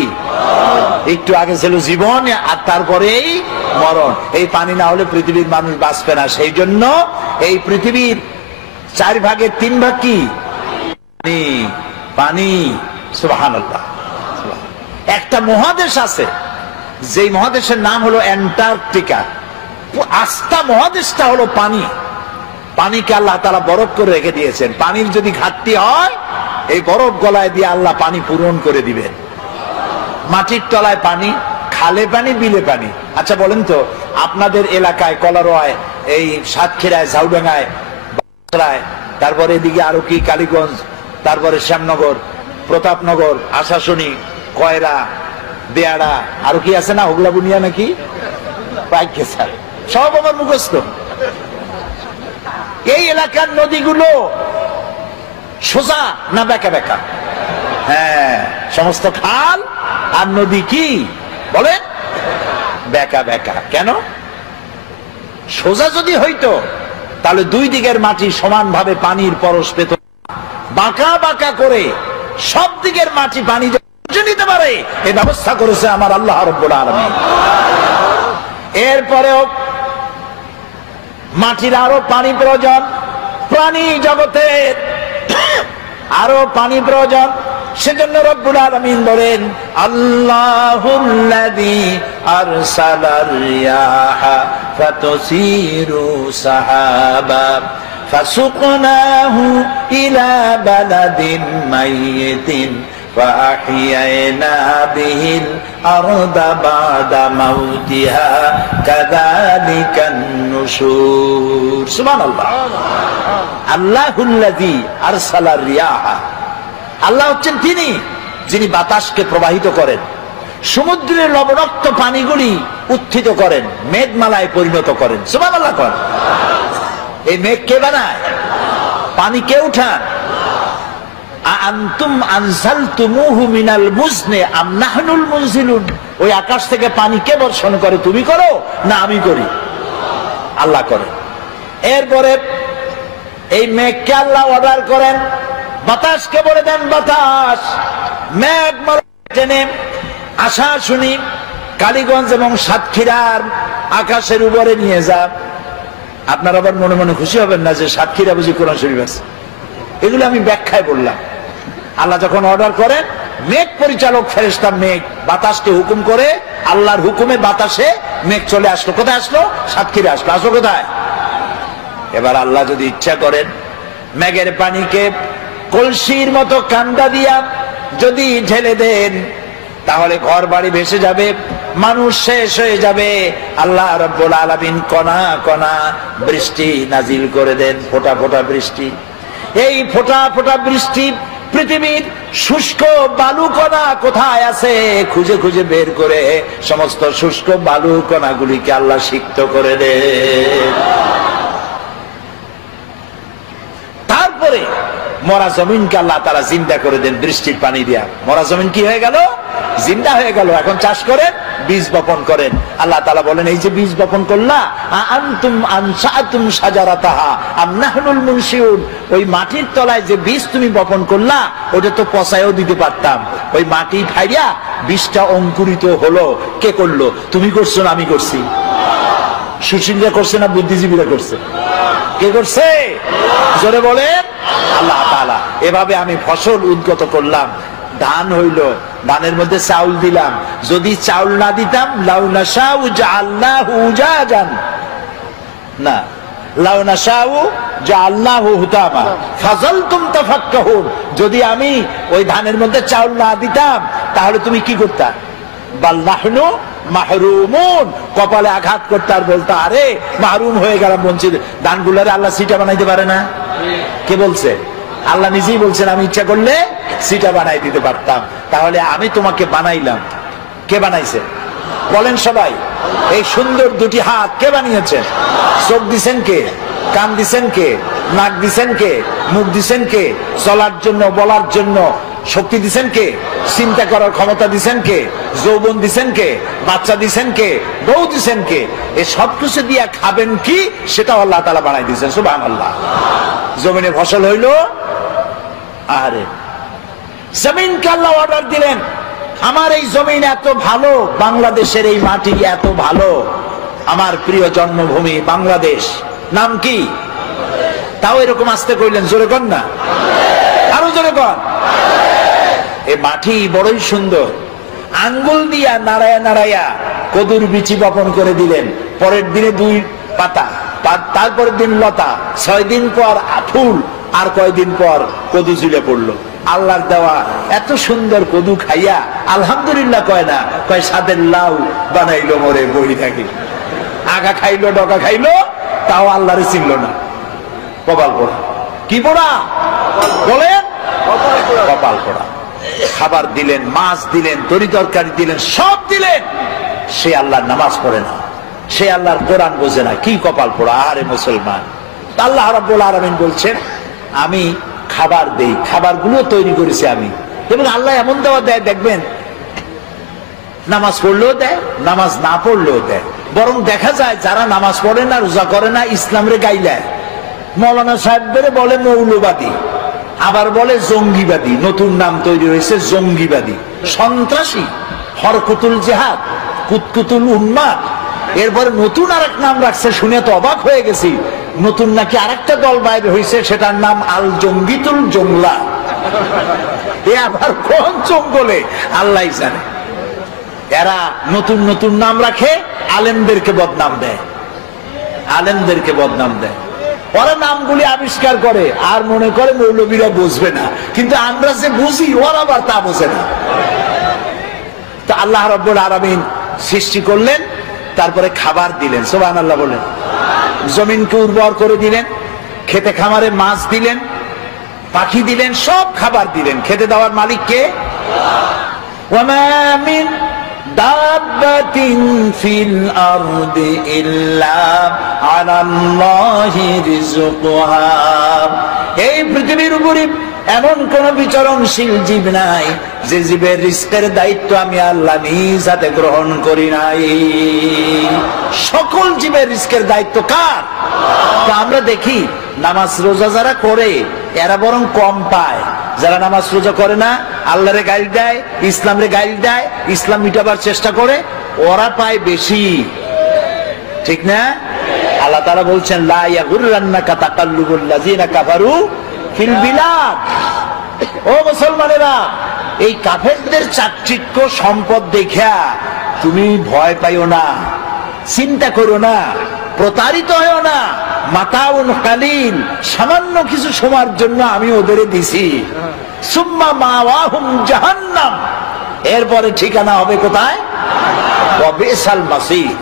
একটু আগে ছিল জীবন আর তারপরেই মরণ। এই পানি না হলে পৃথিবীর মানুষ বাঁচবে না। সেই জন্য এই পৃথিবীর 4 ভাগের 3 ভাগ কি? পানি। পানি। সুবহানাল্লাহ। একটা মহাদেশ আছে, যেই মহাদেশের নাম হলো অ্যান্টার্কটিকা। আস্থা মহাদেশটা হলো পানি। পানিকে আল্লাহ তাআলা বরফ করে রেখে দিয়েছেন। পানির যদি ঘাটতি হয়, এই বরফ গলায় দিয়ে আল্লাহ পানি পূরণ করে দিবেন। মাটির তলায় পানি, খালে পানি, বিলে পানি। আচ্ছা বলেন তো, আপনাদের এলাকায় কলারোয়ায়, এই সাতক্ষীরায়, ঝাউডাঙ্গায়, তারপরে এদিকে আরো কি কালীগঞ্জ, তারপরে শ্যামনগর, প্রতাপনগর, আশাশুনি, কয়রা, বেয়াড়া, আরো কি আছে না, ওগুলা বুনিয়া নাকি পাইকে স্যার, সব আমার মুখস্থ। এই এলাকার নদীগুলো সোজা না বেঁকা বেঁকা? হ্যাঁ, সমস্ত খাল আর নদী কি বলেন? বেঁকা বেঁকা। কেন? সোজা যদি হইতো তাহলে 2 দিকের মাটি সমানভাবে পানির পরশ পেত। বাঁকা বাঁকা করে সব দিকের মাটি পানি নিতে পারে এই ব্যবস্থা করেছে আমার আল্লাহ রাব্বুল আলামিন। এরপরেও মাটির আরো পানি প্রয়োজন, প্রাণী জগতের আরো পানি প্রয়োজন। সেজন্য রব্বুল আলামিন বলেন, আল্লাহুল্লাযী আরসালার রিয়াহা ফাতুসিরু সাহাবা ফাসুকনাহু ইলা বালাদিন মাইয়িতিন فأحيينا به الأرض بعد موتها كذلك النشور سبحان الله الله الذي أرسل الرياح আল্লাহ হচ্ছেন তিনি যিনি বাতাসকে প্রবাহিত করেন, সমুদ্রের লবণাক্ত পানিগুলি উত্থিত করেন, মেঘমালায় পরিণত করেন। সুবহানাল্লাহ করেন। এই মেঘ কে বানায়? পানি কে উঠান? আনতুম আনজালতুমুহু মিনাল মুজনি আম নাহনুল মুনজিলুন। ওই আকাশ থেকে পানি কে বর্ষণ করে? তুমি করো না আমি করি? আল্লাহ করে। এরপরে এই মেঘকে আল্লাহ অর্ডার করেন, বাতাসকে বলে দেন বাতাস মেঘ টেনে আশা শুনি কালীগঞ্জ এবং সাতক্ষীরার আকাশের উপরে নিয়ে যা। আপনারা আবার মনে মনে খুশি হবেন না যে সাতক্ষীরা বুঝি কোরআন শরীফ আছে। এগুলো আমি ব্যাখ্যায় বললাম। আল্লাহ যখন অর্ডার করেন, মেঘ পরিচালক ফেরেশতা মেঘ বাতাসকে হুকুম করে, আল্লাহর হুকুমে বাতাসে মেঘ চলে আসলো। কোথায় আসলো? সাতক্ষীরা আসলো। আসলো কোথায়? এবার আল্লাহ যদি ইচ্ছা করেন, মেঘের পানিকে কলসির মতো কান্দা দিয়া যদি ঢেলে দেন, তাহলে ঘর বাড়ি ভেসে যাবে, মানুষ শেষ হয়ে যাবে, আল্লাহ রাব্বুল আলামিন কণা কণা বৃষ্টি নাজিল করে দেন, ফোঁটা ফোঁটা বৃষ্টি। এই ফোঁটা ফোঁটা বৃষ্টি পৃথিবীর শুষ্ক বালু কণা কোথায় আছে খুঁজে খুঁজে বের করে সমস্ত শুষ্ক বালু কণাগুলিকে আল্লাহ সিক্ত করে দেন। তারপরে মরা জমিনকে আল্লাহ তাআলা জিন্দা করে দেন বৃষ্টির পানি দিয়া। মরা জমিন কি হয়ে গেল? জিন্দা হয়ে গেল। এখন চাষ করেন, বীজ বপন করেন। আল্লাহ তাআলা বলেন, এই যে বীজ বপন করলা, আনতুম আনশাতুম শাজারাতাহা আম নাহনুল মুনশিউন, ওই মাটির তলায় যে বীজ তুমি বপন করলা ওটা তো পচায়ও দিতে পারতাম। ওই মাটি ফাইড়া বীজটা অঙ্কুরিত হলো, কে করলো? তুমি করছো না আমি করছি? সুশীলরা করছে না বুদ্ধিজীবীরা করছে? কে করছে? জোরে বলেন, আল্লাহ তাআলা। এভাবে আমি ফসল উদ্গত করলাম, ধান হইল, ধানের মধ্যে চাউল দিলাম। যদি চাউল না দিতাম, লাউ নাশাউ জাআলনাহু উজাজান, না লাউ নাশাউ জাআলনাহু হুতামা ফাযালতুম তাফাক্কাহুন, যদি আমি ওই ধানের মধ্যে চাউল না দিতাম তাহলে তুমি কি করতা? বাল নাহনু মাহরুমুন, কপালে আঘাত করতে আর বলতো আরে মাহরুম হয়ে গেলাম, বঞ্চিত। ধানগুলারে আল্লাহ সিটা বানাইতে পারে না? কে বলছে? আল্লাহ নিজেই বলছেন আমি ইচ্ছা করলে সিটা বানাই দিতে পারতাম। তাহলে আমি তোমাকে বানাইলাম, কে বানাইছে? বলেন সবাই। এই সুন্দর দুটি হাত কে বানিয়েছেন? চোখ দিছেন কে? কান দিছেন কে? নাক দিছেন কে? মুখ দিছেন কে? চলার জন্য, বলার জন্য শক্তি দিছেন কে? চিন্তা করার ক্ষমতা দিছেন কে? যৌবন দিছেন কে? বাচ্চা দিছেন কে? বউ দিছেন কে? এই সবকিছু দিয়া খাবেন কি সেটাও আল্লাহ তাআলা বানাই দিয়েছেন। সুবহানাল্লাহ। জমিনে ফসল হইল, আরে জমিনকে আল্লাহ অর্ডার দিলেন, আমার এই জমিন এত ভালো, বাংলাদেশের এই মাটি এত ভালো, আমার প্রিয় জন্মভূমি বাংলাদেশ, নাম কি? তাও এরকম আসতে কইলেন, জোরে কর না, আরো জোরে কর। এই মাটি বড়ই সুন্দর। আঙ্গুল দিয়া নাড়ায়া নাড়ায়া কদুর বিচি বপন করে দিলেন। পরের দিনে 2 পাতা, তারপরের দিন লতা, 6 দিন পর ফুল, আর কয়দিন পর কদু ঝুলে পড়লো। আল্লাহর দেওয়া এত সুন্দর কদু খাইয়া আলহামদুলিল্লাহ কয় না, কয় সাদের লাউ বানাইলো মরে বই থাকি। আগা খাইলো, ডকা খাইলো, তাও আল্লাহরে চিনল না। কপাল পোড়া। কি পোড়া বলেন? কপাল পোড়া। খাবার দিলেন, মাছ দিলেন, তরি তরকারি দিলেন, সব দিলেন, সে আল্লাহর নামাজ পড়ে না, সে আল্লাহর কোরআন বোঝে না। কি কপাল পোড়া! আরে মুসলমান, আল্লাহ রাব্বুল আলামিন বলছেন আমি খাবার দেই, খাবারগুলো তৈরি করেছি আমি। এবং আল্লাহ এমন দেওয়া দেয়, দেখবেন নামাজ পড়লেও দেয়, নামাজ না পড়লেও দেয়। বরং দেখা যায় যারা নামাজ পড়ে না, রোজা করে না, ইসলামরে গাইলায়। মৌলানা সাহেবদের বলে মৌলবাদী, আবার বলে জঙ্গিবাদী। নতুন নাম তৈরি হয়েছে জঙ্গিবাদী, সন্ত্রাসী, হরকুতুল জেহাদ, কুতকুতুল উন্মাদ। এরপরে নতুন আরেক নাম রাখছে, শুনে তো অবাক হয়ে গেছি। নতুন নাকি আরেকটা দল বাইরে হয়েছে, সেটার নাম আল জঙ্গিতুল জংলা। এ আবার কোন জঙ্গলে আল্লাহ জানে। এরা নতুন নতুন নাম রাখে, আলেমদেরকে বদনাম দেয়, আলেমদেরকে বদনাম দেয়। ওরা নামগুলি আবিষ্কার করে আর মনে করে মৌলবীরা বুঝবে না, কিন্তু আমরা যে বুঝি ওরা আবার তা বোঝে না। তো আল্লাহ রাব্বুল আলামিন সৃষ্টি করলেন, তারপরে খাবার দিলেন। সুবহানাল্লাহ বলেন। জমিনকে উর্বর করে দিলেন, খেতে খামারে মাছ দিলেন, পাখি দিলেন, সব খাবার দিলেন। খেতে দেওয়ার মালিক কে? ওয়ামা মিন দাব্বাতিন ফিল আরদি ইল্লা আলাল্লাহি রিজকুহা। এই পৃথিবীর উপরে এমন কোন বিচরণশীল জীব নাই যে জীবের রিস্কের দায়িত্ব আমি আল্লাহ নিজ হাতে গ্রহণ করি নাই। সকল জীবের রিস্কের দায়িত্ব কার? তো আমরা দেখি নামাজ রোজা যারা করে এরা বরং কম পায়, যারা নামাজ রোজা করে না, আল্লাহরে গাইল দেয়, ইসলামরে গাইল দেয়, ইসলাম মিটাবার চেষ্টা করে, ওরা পায় বেশি। ঠিক না? আল্লাহ তাআলা বলছেন লা ইয়াগুররান্নাকা তাকাল্লুবুল লাযিনা কাফারু ফিল বিলাদ। ও মুসলমানেরা, এই কাফেরদের চাকচিক্য সম্পদ দেখা তুমি ভয় পাইও না, চিন্তা করো না, প্রতারিত হও না। মাতাউন কালিল, সামান্য কিছু সময়ের জন্য আমি ওদের দিছি। সুম্মা মাওয়াহুম জাহান্নাম, এরপরে ঠিকানা হবে কোথায়? ওয়াবিসাল মাসির।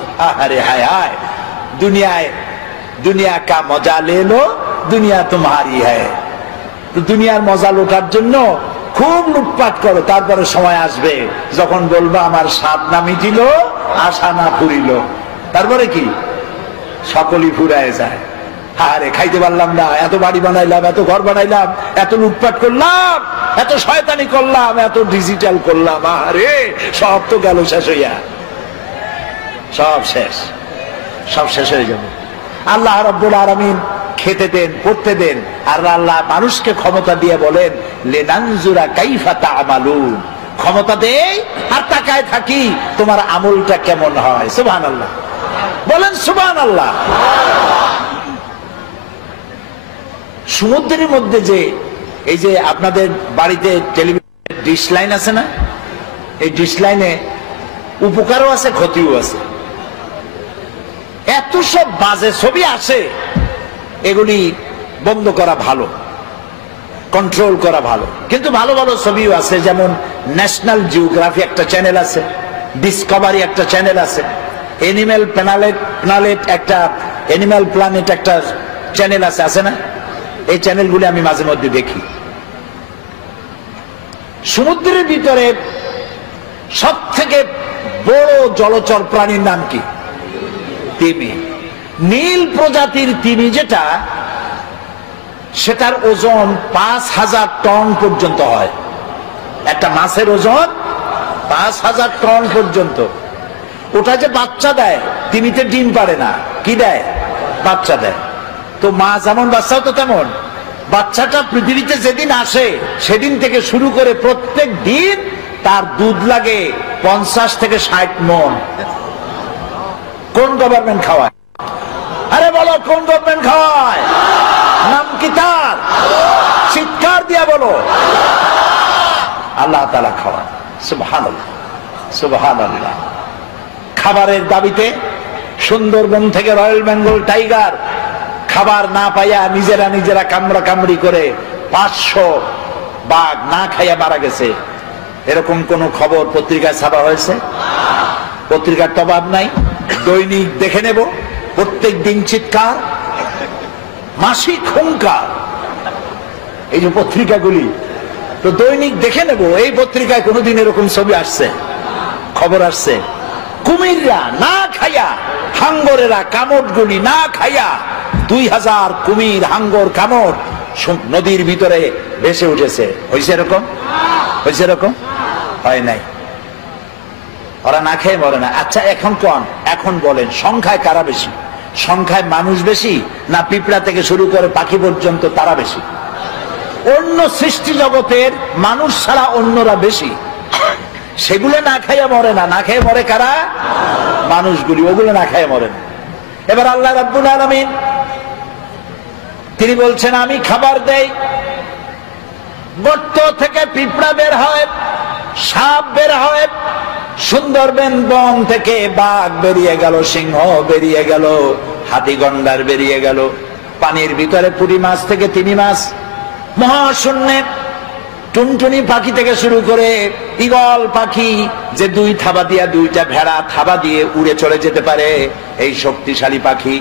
আরে হায় হায়, দুনিয়া কা মজা লে লো, দুনিয়া তোমারি হ্যায়। তো দুনিয়ার মজা লোটার জন্য খুব লুটপাট করো, তারপরে সময় আসবে যখন বলবো আমার স্বাদ না মিটিল, আশা না ফুরিল, তারপরে কি সকলই ফুরায় যায়। আরে খাইতে পারলাম না, এত বাড়ি বানাইলাম, এত ঘর বানাইলাম, এত লুটপাট করলাম, এত শয়তানি করলাম, এত ডিজিটাল করলাম, আরে সব তো গেল শেষ হইয়া, সব শেষ, সব শেষ হয়ে যাবে। আল্লাহ রাব্বুল আলামিন খেতে দেন, পড়তে দেন, আর আল্লাহ মানুষকে ক্ষমতা দিয়ে বলেন লিনানজুরা কাইফা তা'মালুন, ক্ষমতা দেই আর তাকায় থাকি তোমার আমলটা কেমন হয়। সুবহানাল্লাহ বলেন, সুবহানাল্লাহ। সমুদ্রের মধ্যে যে এই যে আপনাদের বাড়িতে টেলিভিশন ডিশ লাইন আছে না, এই ডিশ লাইনে উপকারও আছে, ক্ষতিও আছে। এত সব বাজে ছবি আসে, এগুলি বন্ধ করা ভালো, কন্ট্রোল করা ভালো। কিন্তু ভালো ভালো ছবিও আছে, যেমন ন্যাশনাল জিওগ্রাফি একটা চ্যানেল আছে, ডিসকভারি একটা চ্যানেল আছে, এনিম্যাল প্ল্যানেট একটা, এনিম্যাল প্ল্যানেট একটা চ্যানেল আছে, আছে না? এই চ্যানেলগুলি আমি মাঝে মধ্যে দেখি। সমুদ্রের ভিতরে সব থেকে বড় জলচর প্রাণীর নাম কি? তিমি। নীল প্রজাতির তিমি যেটা, সেটার ওজন 5000 টন পর্যন্ত হয়। একটা মাছের ওজন 5000 টন পর্যন্ত। ওটা যে বাচ্চা দেয়, তিমিতে ডিম পারে না, কি দেয়? বাচ্চা দেয়। তো মা যেমন বাচ্চাও তো তেমন। বাচ্চাটা পৃথিবীতে যেদিন আসে সেদিন থেকে শুরু করে প্রত্যেক দিন তার দুধ লাগে 50 থেকে 60 মণ। কোন গভর্নমেন্ট খাওয়ায়? আরে বলো, কোন গভর্নমেন্ট খাওয়ায়? নাম কি তার? চিৎকার দিয়া বলো। আল্লাহ তাআলা খাওয়ায়। সুবহানাল্লাহ, সুবহানাল্লাহ। খাবারের দাবিতে সুন্দরবন থেকে রয়্যাল বেঙ্গল টাইগার খাবার না পাইয়া নিজেরা কামড়া কামড়ি করে 500 বাঘ না খাইয়া মারা গেছে। এরকম কোন খবর পত্রিকায় ছাপা হয়েছে? পত্রিকার তো অভাব নাই, দৈনিক দেখে নেব। প্রত্যেক দিন চিৎকার, মাসিক হুঙ্কার, এই যে পত্রিকাগুলি, তো দৈনিক দেখে নেব এই পত্রিকায় কোনদিন এরকম ছবি আসছে, খবর আসছে? কুমিররা না খাইয়া, হাঙ্গরেরা কামড়গুলি না খাইয়া 2000 কুমির, হাঙ্গর, কামড় নদীর ভিতরে ভেসে উঠেছে। হয়েছে এরকম? হয়েছে এরকম? হয় নাই। ওরা না খেয়ে মরে না। আচ্ছা এখন বলেন, সংখ্যায় কারা বেশি? সংখ্যায় মানুষ বেশি, না পিঁপড়া থেকে শুরু করে পাখি পর্যন্ত তারা বেশি? অন্য সৃষ্টি জগতের মানুষ ছাড়া অন্যরা বেশি। সেগুলো না খাইয়া মরে না। না খেয়ে মরে কারা? মানুষগুলি। ওগুলো না খাইয়া মরে না। এবার আল্লাহ রাব্বুল আলামিন তিনি বলছেন, আমি খাবার দেই, গর্ত থেকে পিঁপড়া বের হয়, সাপ বের হয়, সুন্দরবন বন থেকে বাঘ বেরিয়ে গেল, সিংহ বেরিয়ে গেল, হাতি গন্ডার বেরিয়ে গেল, পানির ভিতরে পুঁটি মাছ থেকে তিমি মাছ, মহাশূন্যে টুনটুনি পাখি থেকে শুরু করে ঈগল পাখি, যে 2 থাবা দিয়া 2টা ভেড়া থাবা দিয়ে উড়ে চলে যেতে পারে, এই শক্তিশালী পাখি।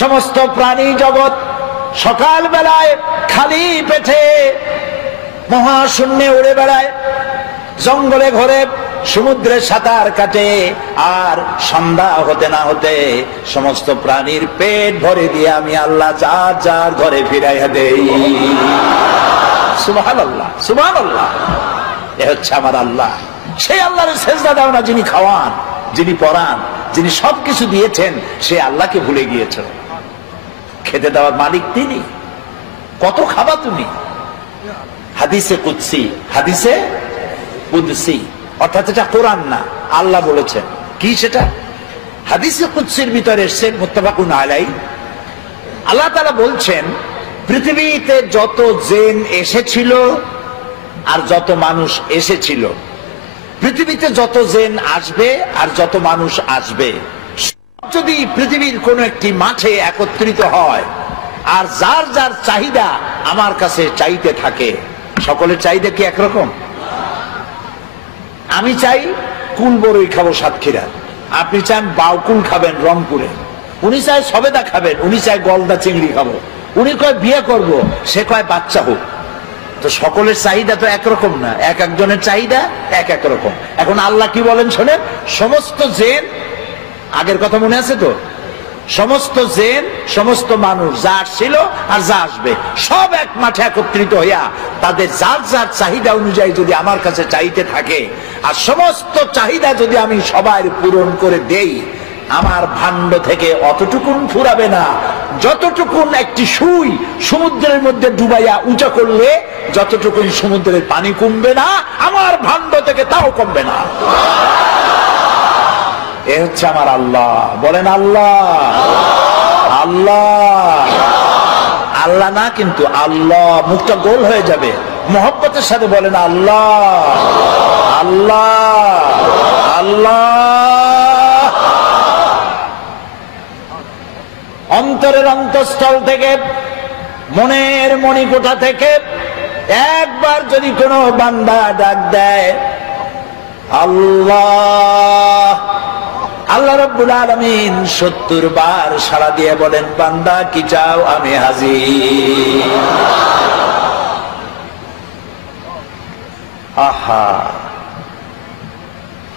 সমস্ত প্রাণী জগৎ সকাল বেলায় খালি পেটে মহাশূন্যে উড়ে বেড়ায়, জঙ্গলে ঘরে, সমুদ্রে সাঁতার কাটে, আর সন্ধ্যা হতে না হতে সমস্ত প্রাণীর পেট ভরে দিয়ে আমি আল্লাহ যার যার ঘরে ফিরাইয়া দেই। সুবহানাল্লাহ, সুবহানাল্লাহ। এ হচ্ছে আমার আল্লাহ। সেই আল্লাহর সেজদা দাও না যিনি খাওয়ান, যিনি পরান, যিনি সবকিছু দিয়েছেন, সে আল্লাহকে ভুলে গিয়েছ। খেতে দেওয়ার মালিক তিনি। কত খাবা তুমি? হাদিসে কুদসি, হাদিসে কুদসি, অর্থাৎ এটা কোরআন না, আল্লাহ বলেছেন। কি সেটা? হাদিসে কুদসির ভিতরে এসেছে, মুত্তাফাকুন আলাইহি। আল্লাহ তাআলা বলছেন, পৃথিবীতে যত জিন এসেছিল আর যত মানুষ এসেছিল, পৃথিবীতে যত জিন আসবে আর যত মানুষ আসবে, যদি পৃথিবীর কোন একটি মাঠে একত্রিত হয় আর যার যার চাহিদা আমার কাছে চাইতে থাকে, সকলের চাহিদা কি একরকম? আমি চাই কুল বড়ই খাবো সাতক্ষীরা, আপনি চান বাউকুল খাবেন রংপুরে, উনি চায় সবেদা খাবেন, উনি চায় গলদা চিংড়ি খাবো, উনি কয় বিয়ে করব, সে কয় বাচ্চা হোক। তো সকলের চাহিদা তো একরকম না, এক একজনের চাহিদা এক এক রকম। এখন আল্লাহ কি বলেন শোনেন, সমস্ত জেন, আগের কথা মনে আছে তো, সমস্ত জেন সমস্ত মানুষ যা আসছিল আর যা আসবে সব এক মাঠে একত্রিত হইয়া তাদের যার যার চাহিদা অনুযায়ী যদি আমার কাছে চাইতে থাকে, আর সমস্ত চাহিদা যদি আমি সবার পূরণ করে দেই, আমার ভাণ্ড থেকে অতটুকুন ফুরাবে না যতটুকুন একটি সুই সমুদ্রের মধ্যে ডুবাইয়া উঁচা করলে যতটুকুন সমুদ্রের পানি কমবে না, আমার ভাণ্ড থেকে তাও কমবে না। এ হচ্ছে আমার আল্লাহ। বলেন আল্লাহ। আল্লাহ আল্লাহ না কিন্তু আল্লাহ, মুখটা গোল হয়ে যাবে, মহব্বতের সাথে বলেন আল্লাহ আল্লাহ আল্লাহ। অন্তরের অন্তঃস্থল থেকে, মনের মণিকোঠা থেকে একবার যদি কোনো বান্দা ডাক দেয় আল্লাহ, আল্লাহ রাব্বুল আলামিন 70 বার সাড়া দিয়ে বলেন বান্দা কি চাও, আমি হাজির। আহা,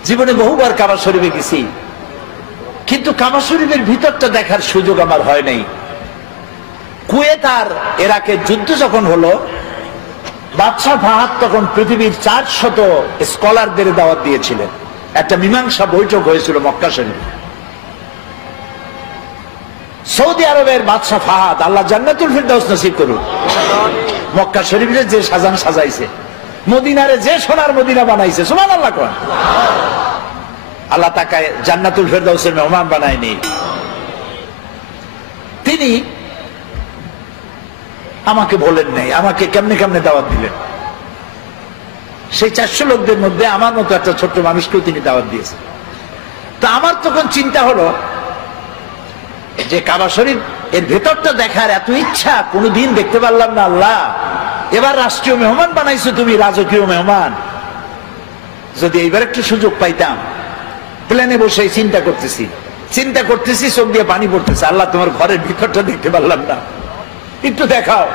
জীবনে বহুবার কাবা শরীফে গেছি, কিন্তু কাবা শরীফের ভিতরটা দেখার সুযোগ আমার হয় নাই। কুয়েত আর ইরাকের যুদ্ধ যখন হলো, বাদশাহ ফাহাদ তখন পৃথিবীর 400 স্কলারদের দাওয়াত দিয়েছিলেন। একটা মীমাংসা বৈঠক হয়েছিল মক্কা শরীফে। সৌদি আরবের বাদশাহ ফাহাদ, আল্লাহ জান্নাতুল ফিরদাউস নসিব করুন, মক্কা শরীফে যে সাজান সাজাইছে, মদিনারে যে সোনার মদিনা বানাইছে, সুবহানাল্লাহ কোন, আল্লাহ তাকে জান্নাতুল ফিরদাউসের মেহমান বানায়নি। তিনি আমাকে বলেন নাই, আমাকে কেমনে কেমনে দাওয়াত দিলেন। সেই 400 লোকদের মধ্যে আমার মতো একটা ছোট্ট মানুষকেও তিনি দাওয়াত দিয়েছেন। তো আমার তখন চিন্তা হলো যে কাবা শরীফ এর ভেতরটা দেখার এত ইচ্ছা, কোনোদিন দেখতে পারলাম না। আল্লাহ, এবার রাষ্ট্রীয় মেহমান বানাইছো তুমি, রাজকীয় মেহমান, যদি এইবার একটু সুযোগ পাইতাম। প্লেনে বসে চিন্তা করতেছি, চোখ দিয়ে পানি পড়তেছে, আল্লাহ তোমার ঘরের ভিতরটা দেখতে পারলাম না, একটু দেখাও।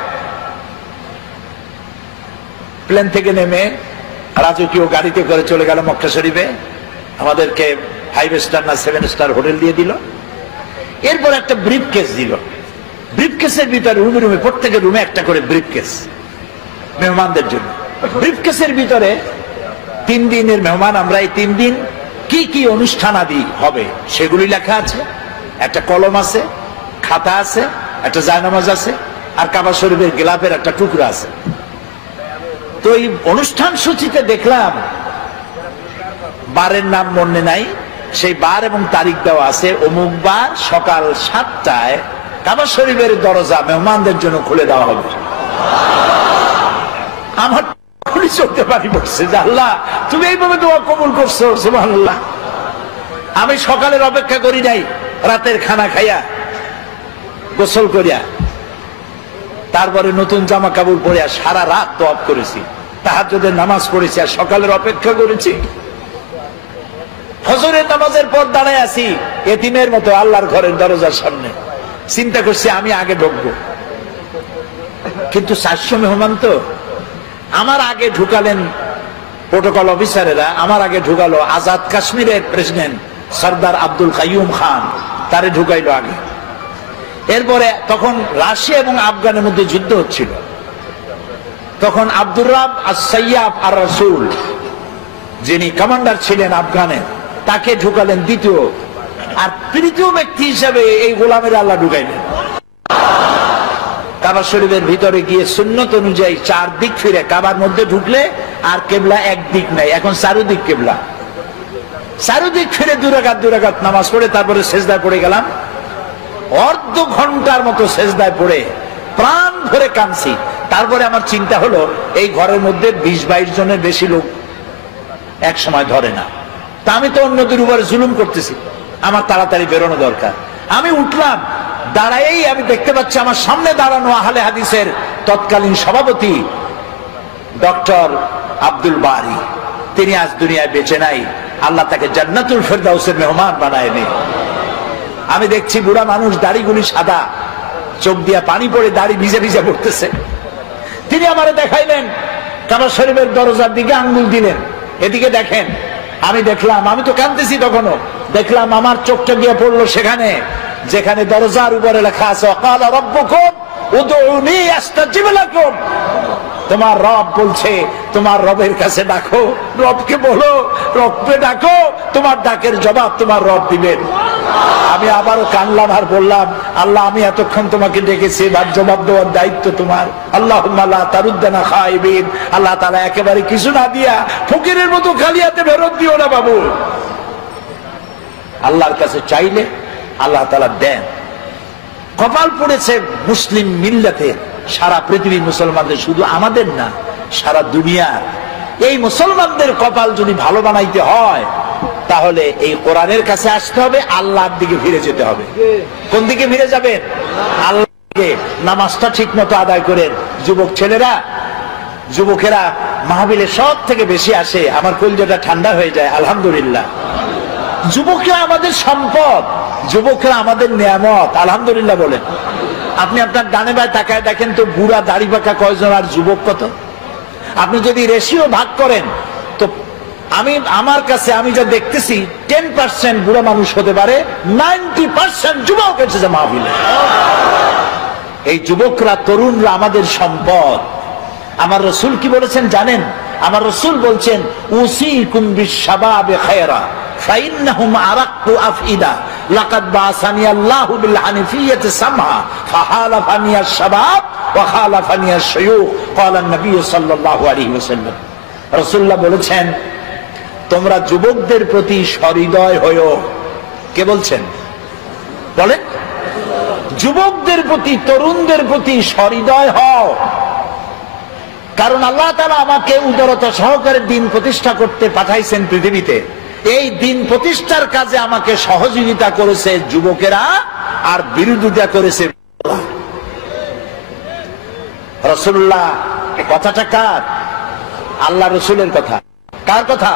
প্লেন থেকে নেমে রাজকীয় গাড়িতে করে চলে গেল মক্কা শরীফে, আমাদেরকে 5 স্টার না 7 স্টার হোটেল দিয়ে দিল। এরপর একটা ব্রিফকেস দিল, ব্রিফকেসের ভিতরে রুমে রুমে প্রত্যেকের রুমে একটা করে ব্রিফকেস মেহমানদের জন্য। ব্রিফকেসের ভিতরে 3 দিনের মেহমান আমরা, এই 3 দিন কি কি অনুষ্ঠান আদি হবে সেগুলি লেখা আছে। একটা কলম আছে, খাতা আছে, একটা জায়নামাজ আছে, আর কাবা শরীফের গিলাফের একটা টুকরা আছে। তো এই অনুষ্ঠান সূচিতে দেখলাম বারের নাম মনে নাই, সেই বার এবং তারিখ দেওয়া আছে, অমুক বার সকাল 7টায় কাবা শরীফের দরজা মেহমানদের জন্য খুলে দেওয়া হবে। আমার চলতে পারি বলছে যে আল্লাহ তুমি এইভাবে দোয়া কবুল করছো, সুবহানাল্লাহ। আমি সকালের অপেক্ষা করি নাই, রাতের খানা খাইয়া গোসল করিয়া তারপরে নতুন জামা কাপড় পরিয়া সারা রাত তওয়াফ করেছি, তাহাজ্জুদের নামাজ পড়েছি, আর সকালের অপেক্ষা করেছি। ফজরের নামাজের পর দাঁড়ায় আছি এতিমের মতো আল্লাহর ঘরের দরজার সামনে, চিন্তা করছি আমি আগে ঢুকবো। কিন্তু 400 মেহমান তো, আমার আগে ঢুকালেন প্রোটোকল অফিসারেরা, আমার আগে ঢুকালো আজাদ কাশ্মীরের প্রেসিডেন্ট সরদার আব্দুল কাইয়ুম খান, তারে ঢুকাইলো আগে। এরপরে তখন রাশিয়া এবং আফগানের মধ্যে যুদ্ধ হচ্ছিল, তখন আব্দুর রাব আস-সাইয়াফ আর-রাসূল যিনি কমান্ডার ছিলেন আফগানের, তাকে ঢুকালেন দ্বিতীয়, আর তৃতীয় ব্যক্তি হিসাবে এই গোলামের আল্লাহ ঢুকাইলেন। কাবা শরীফের ভিতরে গিয়ে সুন্নত অনুযায়ী 4 দিক ফিরে, কাবার মধ্যে ঢুকলে আর কেবলা এক দিক নাই, এখন চারুদিক কেবলা। চারুদিক ফিরে 2 রাকাত নামাজ পড়ে তারপরে সেজদায় পড়ে গেলাম। অর্ধ ঘন্টার মতো সেজদায় পড়ে প্রাণ ভরে কাঁদছি। তারপরে আমার চিন্তা হলো এই ঘরের মধ্যে 20-22 জনের বেশি লোক এক সময় ধরে না, তা আমি তো অন্যদের উপরে জুলুম করতেছি, আমার তাড়াতাড়ি বেরোনো দরকার। আমি উঠলাম, দাঁড়াই আমি দেখতে পাচ্ছি আমার সামনে দাঁড়ানো আহলে হাদিসের তৎকালীন সভাপতি ডক্টর আব্দুল বারী, তিনি আজ দুনিয়ায় বেঁচে নাই। আল্লাহ তাকে জান্নাতুল ফেরদাউসের মেহমান বানায় নি। আমি দেখছি বুড়া মানুষ, দাড়িগুলি সাদা, চোখ দিয়া পানি পড়ে দাড়ি ভিজে ভিজে পড়তেছে। তিনি আমারে দেখাইলেন, কাবা শরীফের দরজার দিকে আঙ্গুল দিলেন, এদিকে দেখেন। আমি দেখলাম, আমি তো কাঁদতেছি তখনও, দেখলাম আমার চোখটা গিয়ে পড়লো সেখানে যেখানে দরজার উপরে লেখা আছে ওয়াকালা রাব্বুকুম উদউনি আস্তাজিব লাকুম। তোমার রব বলছে, তোমার রবের কাছে ডাকো, রবকে বলো, রবকে ডাকো, তোমার ডাকের জবাব তোমার রব দিবেন। আমি আবারও কানলাম আর বললাম, আল্লাহ আমি এতক্ষণ তোমাকে ডেকেছি, এবার জবাব দেওয়ার দায়িত্ব তোমার। আল্লাহুম্মা লা তারুদ্দানা খাইবিন, আল্লাহ তাআলা একেবারে কিছু না দিয়া ফকিরের মতো খালি হাতে ফেরত দিও না বাবু। আল্লাহর কাছে চাইলে আল্লাহ তাআলা দেন। কপাল পড়েছে মুসলিম মিল্লাতের, সারা পৃথিবীর মুসলমানদের, শুধু আমাদের না, সারা দুনিয়ার। এই মুসলমানদের কপাল যদি ভালো বানাইতে হয় তাহলে এই কোরআনের কাছে আসতে হবে, আল্লাহর দিকে ফিরে যেতে হবে। কোন দিকে ফিরে যাবেন? আল্লাহকে। নামাজটা ঠিক মতো আদায় করেন। যুবক ছেলেরা, যুবকেরা মাহফিলে সব থেকে বেশি আসে, আমার কলিজাটা ঠান্ডা হয়ে যায়। আলহামদুলিল্লাহ, যুবকরা আমাদের সম্পদ, যুবকরা আমাদের নিয়ামত। আলহামদুলিল্লাহ বলেন। আপনি আপনার ডানে বায়ে তাকায় দেখেন তো, বুড়া দাড়ি পাকা কয়জন আর যুবক কত? আপনি যদি রেশিও ভাগ করেন তো আমার কাছে আমি যা দেখতেছি 10% বুড়া মানুষ হতে পারে, 90% যুবক এসেছে মাহফিলে। এই যুবকরা, তরুণরা আমাদের সম্পদ। আমার রাসূল কি বলেছেন জানেন? আমার রাসূল বলছেন, উসিকুম বিশ-শাবাবে খায়রা ফাইন্নাহুম আরাক্কু আফইদা লাকাদ বাসানি আল্লাহু বিল হানিফিয়্যাতি সামহা ফাহালাফানি আশ-শাবাব ওয়া খালাফানি আশ-শায়ুখ ক্বালা নবী সাল্লাল্লাহু আলাইহি ওয়াসাল্লাম। রাসূলুল্লাহ বলেছেন, তোমরা যুবকদের প্রতি সহৃদয় হয়ো। কে বলছেন? বলেন। যুবকদের প্রতি, তরুণদের প্রতি সহৃদয় হও। কারণ আল্লাহ তাআলা আমাকে উদারতা সহকারে দিন প্রতিষ্ঠা করতে পাঠাইছেন পৃথিবীতে। এই দিন প্রতিষ্ঠার কাজে আমাকে সহযোগিতা করেছে যুবকেরা, আর বিরোধিতা করেছে। রাসূলুল্লাহ কথাটা কার? আল্লাহ রাসূলের কথা। কার কথা?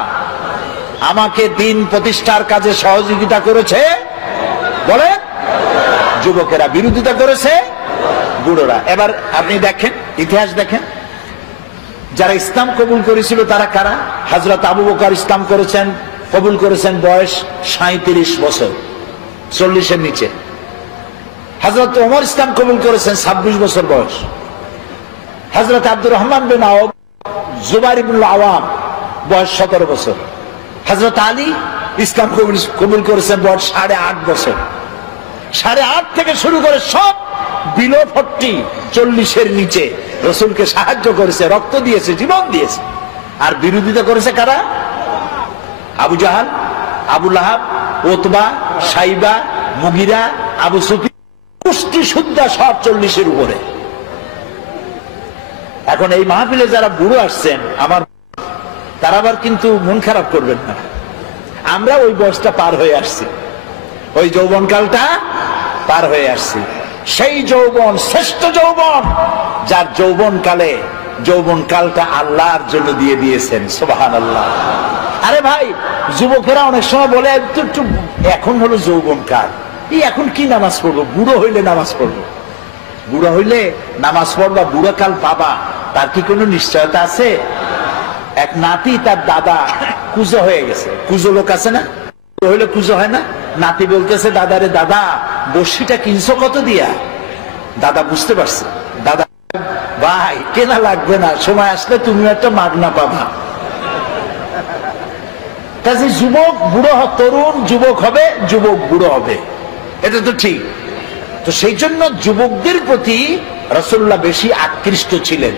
আমাকে দিন প্রতিষ্ঠার কাজে সহযোগিতা করেছে বলে যুবকেরা, বিরোধিতা করেছে বুড়োরা। এবার আপনি দেখেন, ইতিহাস দেখেন, যারা ইসলাম কবুল করেছিল তারা কারা? হযরত আবু বকর ইসলাম করেছেন, কবুল করেছেন বয়স 37 বছর, 40-এর নিচে। হযরত ওমর ইসলাম কবুল করেছেন 26 বছর বয়স। হযরত আব্দুর রহমান বিন আওফ, জুবাইর ইবনুল আওয়াম বয়স 17 বছর। হযরত আলী ইসলাম কবুল করেছেন বয়স 8.5 বছর। 8.5 থেকে শুরু করে সব বিলো 40-এর নিচে রাসূলকে সাহায্য করেছে, রক্ত দিয়েছে, জীবন দিয়েছে। আর বিরোধিতা করেছে কারা? আবু জাহাল, আবু লাহাব, উতবা, সাইবা, মুগিরা, আবু সুফিয়ান, কুষ্টি সুদ্ধা সব 40-এর উপরে। এখন এই মাহফিলে যারা বুড়ো আসছেন আমার, তারা আবার কিন্তু মন খারাপ করবেন না। আমরা ওই বয়সটা পার হয়ে আসছি, ওই যৌবনকালটা পার হয়ে আসছি। সেই যৌবন শ্রেষ্ঠ যৌবন, যার যৌবনকালটা আল্লাহর জন্য দিয়ে দিয়েছেন। সুবহানাল্লাহ। আরে ভাই, যুবকেরা অনেক সময় বলে একটু এখন হলো যৌবনকাল, এই এখন কি নামাজ পড়বো? বুড়ো হইলে নামাজ পড়বো। বুড়ো হইলে নামাজ পড়বা, বুড়ো কাল পাবা, তার কি কোনো নিশ্চয়তা আছে? এক নাতি, তার দাদা কুজো হয়ে গেছে। কুজো লোক আছে না, হইলে কুজো হয় না? নাতি বলতেছে দাদারে, দাদা বর্ষিটা কিনছো কত দিয়া? দাদা বুঝতে পারছে, দাদা ভাই কেনা লাগবে না, সময় আসলে তুমি একটা মাগনা পাবা। কাজে যুবক বুড়ো, তরুণ যুবক হবে, যুবক বুড়ো হবে, এটা তো ঠিক। তো সেই জন্য যুবকদের প্রতি রাসূলুল্লাহ বেশি আকৃষ্ট ছিলেন।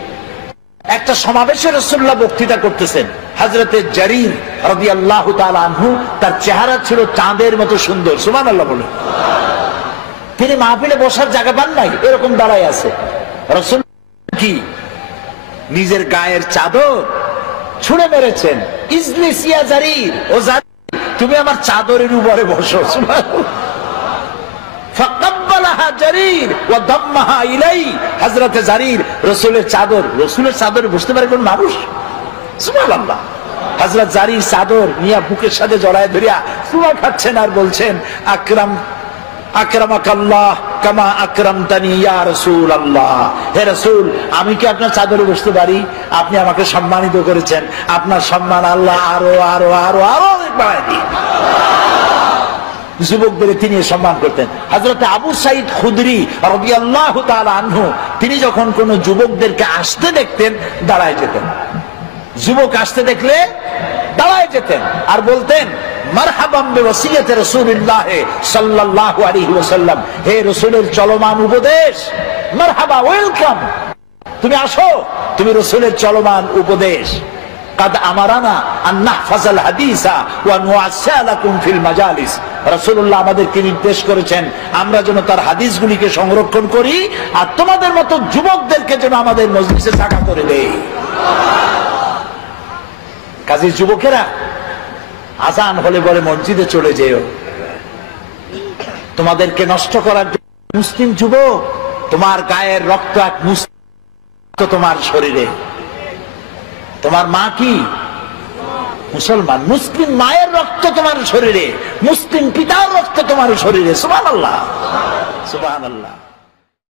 একটা সমাবেশে রাসূলুল্লাহ বক্তৃতা করতেছেন, হযরতে জারীর রাদিয়াল্লাহু তাআলা আনহু, তার চেহারা ছিল চাঁদের মতো সুন্দর। সুবহানাল্লাহ বলে। তিনি মাহফিলে বসার জায়গা পান নাই, এরকম দাঁড়ায় আছে। রাসূল কি নিজের গায়ের চাদর ছুঁড়ে মেরেছেন, ইজলিস ইয়া জারীর, ও জারীর তুমি আমার চাদরের উপরে বসো। সুবহানাল্লাহ। ফাকাব্বালাহা জারীর ওয়া দাম্মাহা ইলাই। হযরতে জারীর রাসূলের চাদরে বসতে পারে কোন মানুষ? সুবহানাল্লাহ। হযরত জারির চাদর নিয়ে বুকের সাথে জড়ায় ধরিয়া চুমা খাচ্ছেন আর বলছেন, আকরামাকাল্লাহ কামা আকরামতানি ইয়া রাসূলুল্লাহ। হে রাসূল, আমি কি আপনার চাদরে বসতে পারি? আপনি আমাকে সম্মানিত করেছেন, আপনার সম্মান আল্লাহ আরো আরো আরো আরো বাড়ায় দিন। যুবকদের তিনি সম্মান করতেন। হযরত আবু সাঈদ খুদরি রাদিয়াল্লাহু তাআলা আনহু, তিনি যখন কোন যুবকদেরকে আসতে দেখতেন দাঁড়ায় যেতেন। যুবক আসতে দেখলে দাঁড়ায় যেতেন আর বলতেন, মারহাবাম বিওসিয়্যতি রাসূলিল্লাহ সাল্লাল্লাহু আলাইহি ওয়াসাল্লাম। হে রাসূলের চলমান উপদেশ, মারহাবা, ওয়েলকাম, তুমি আসো, তুমি রাসূলের চলমান উপদেশ। কাদ আমারানা আন নাহফাজাল হাদিসা ওয়া নুআসালাকুম ফিল মাজালিস। রাসূলুল্লাহ আমাদেরকে নির্দেশ করেছেন আমরা যেন তার হাদিসগুলিকে সংরক্ষণ করি আর তোমাদের মতো যুবকদেরকে যেন আমাদের মজলিসে জায়গা করে দেই। কাজী যুবকেরা, আজান হলে বলে মসজিদে চলে যেও, তোমাদেরকে নষ্ট করার জন্য। মুসলিম যুবক, তোমার গায়ের রক্ত এক মুসলিম তোমার শরীরে। তোমার মা কি মুসলমান, মুসলিম মায়ের রক্ত তোমার শরীরে, মুসলিম পিতার রক্ত তোমার শরীরে। সুবহানাল্লাহ, সুবহানাল্লাহ।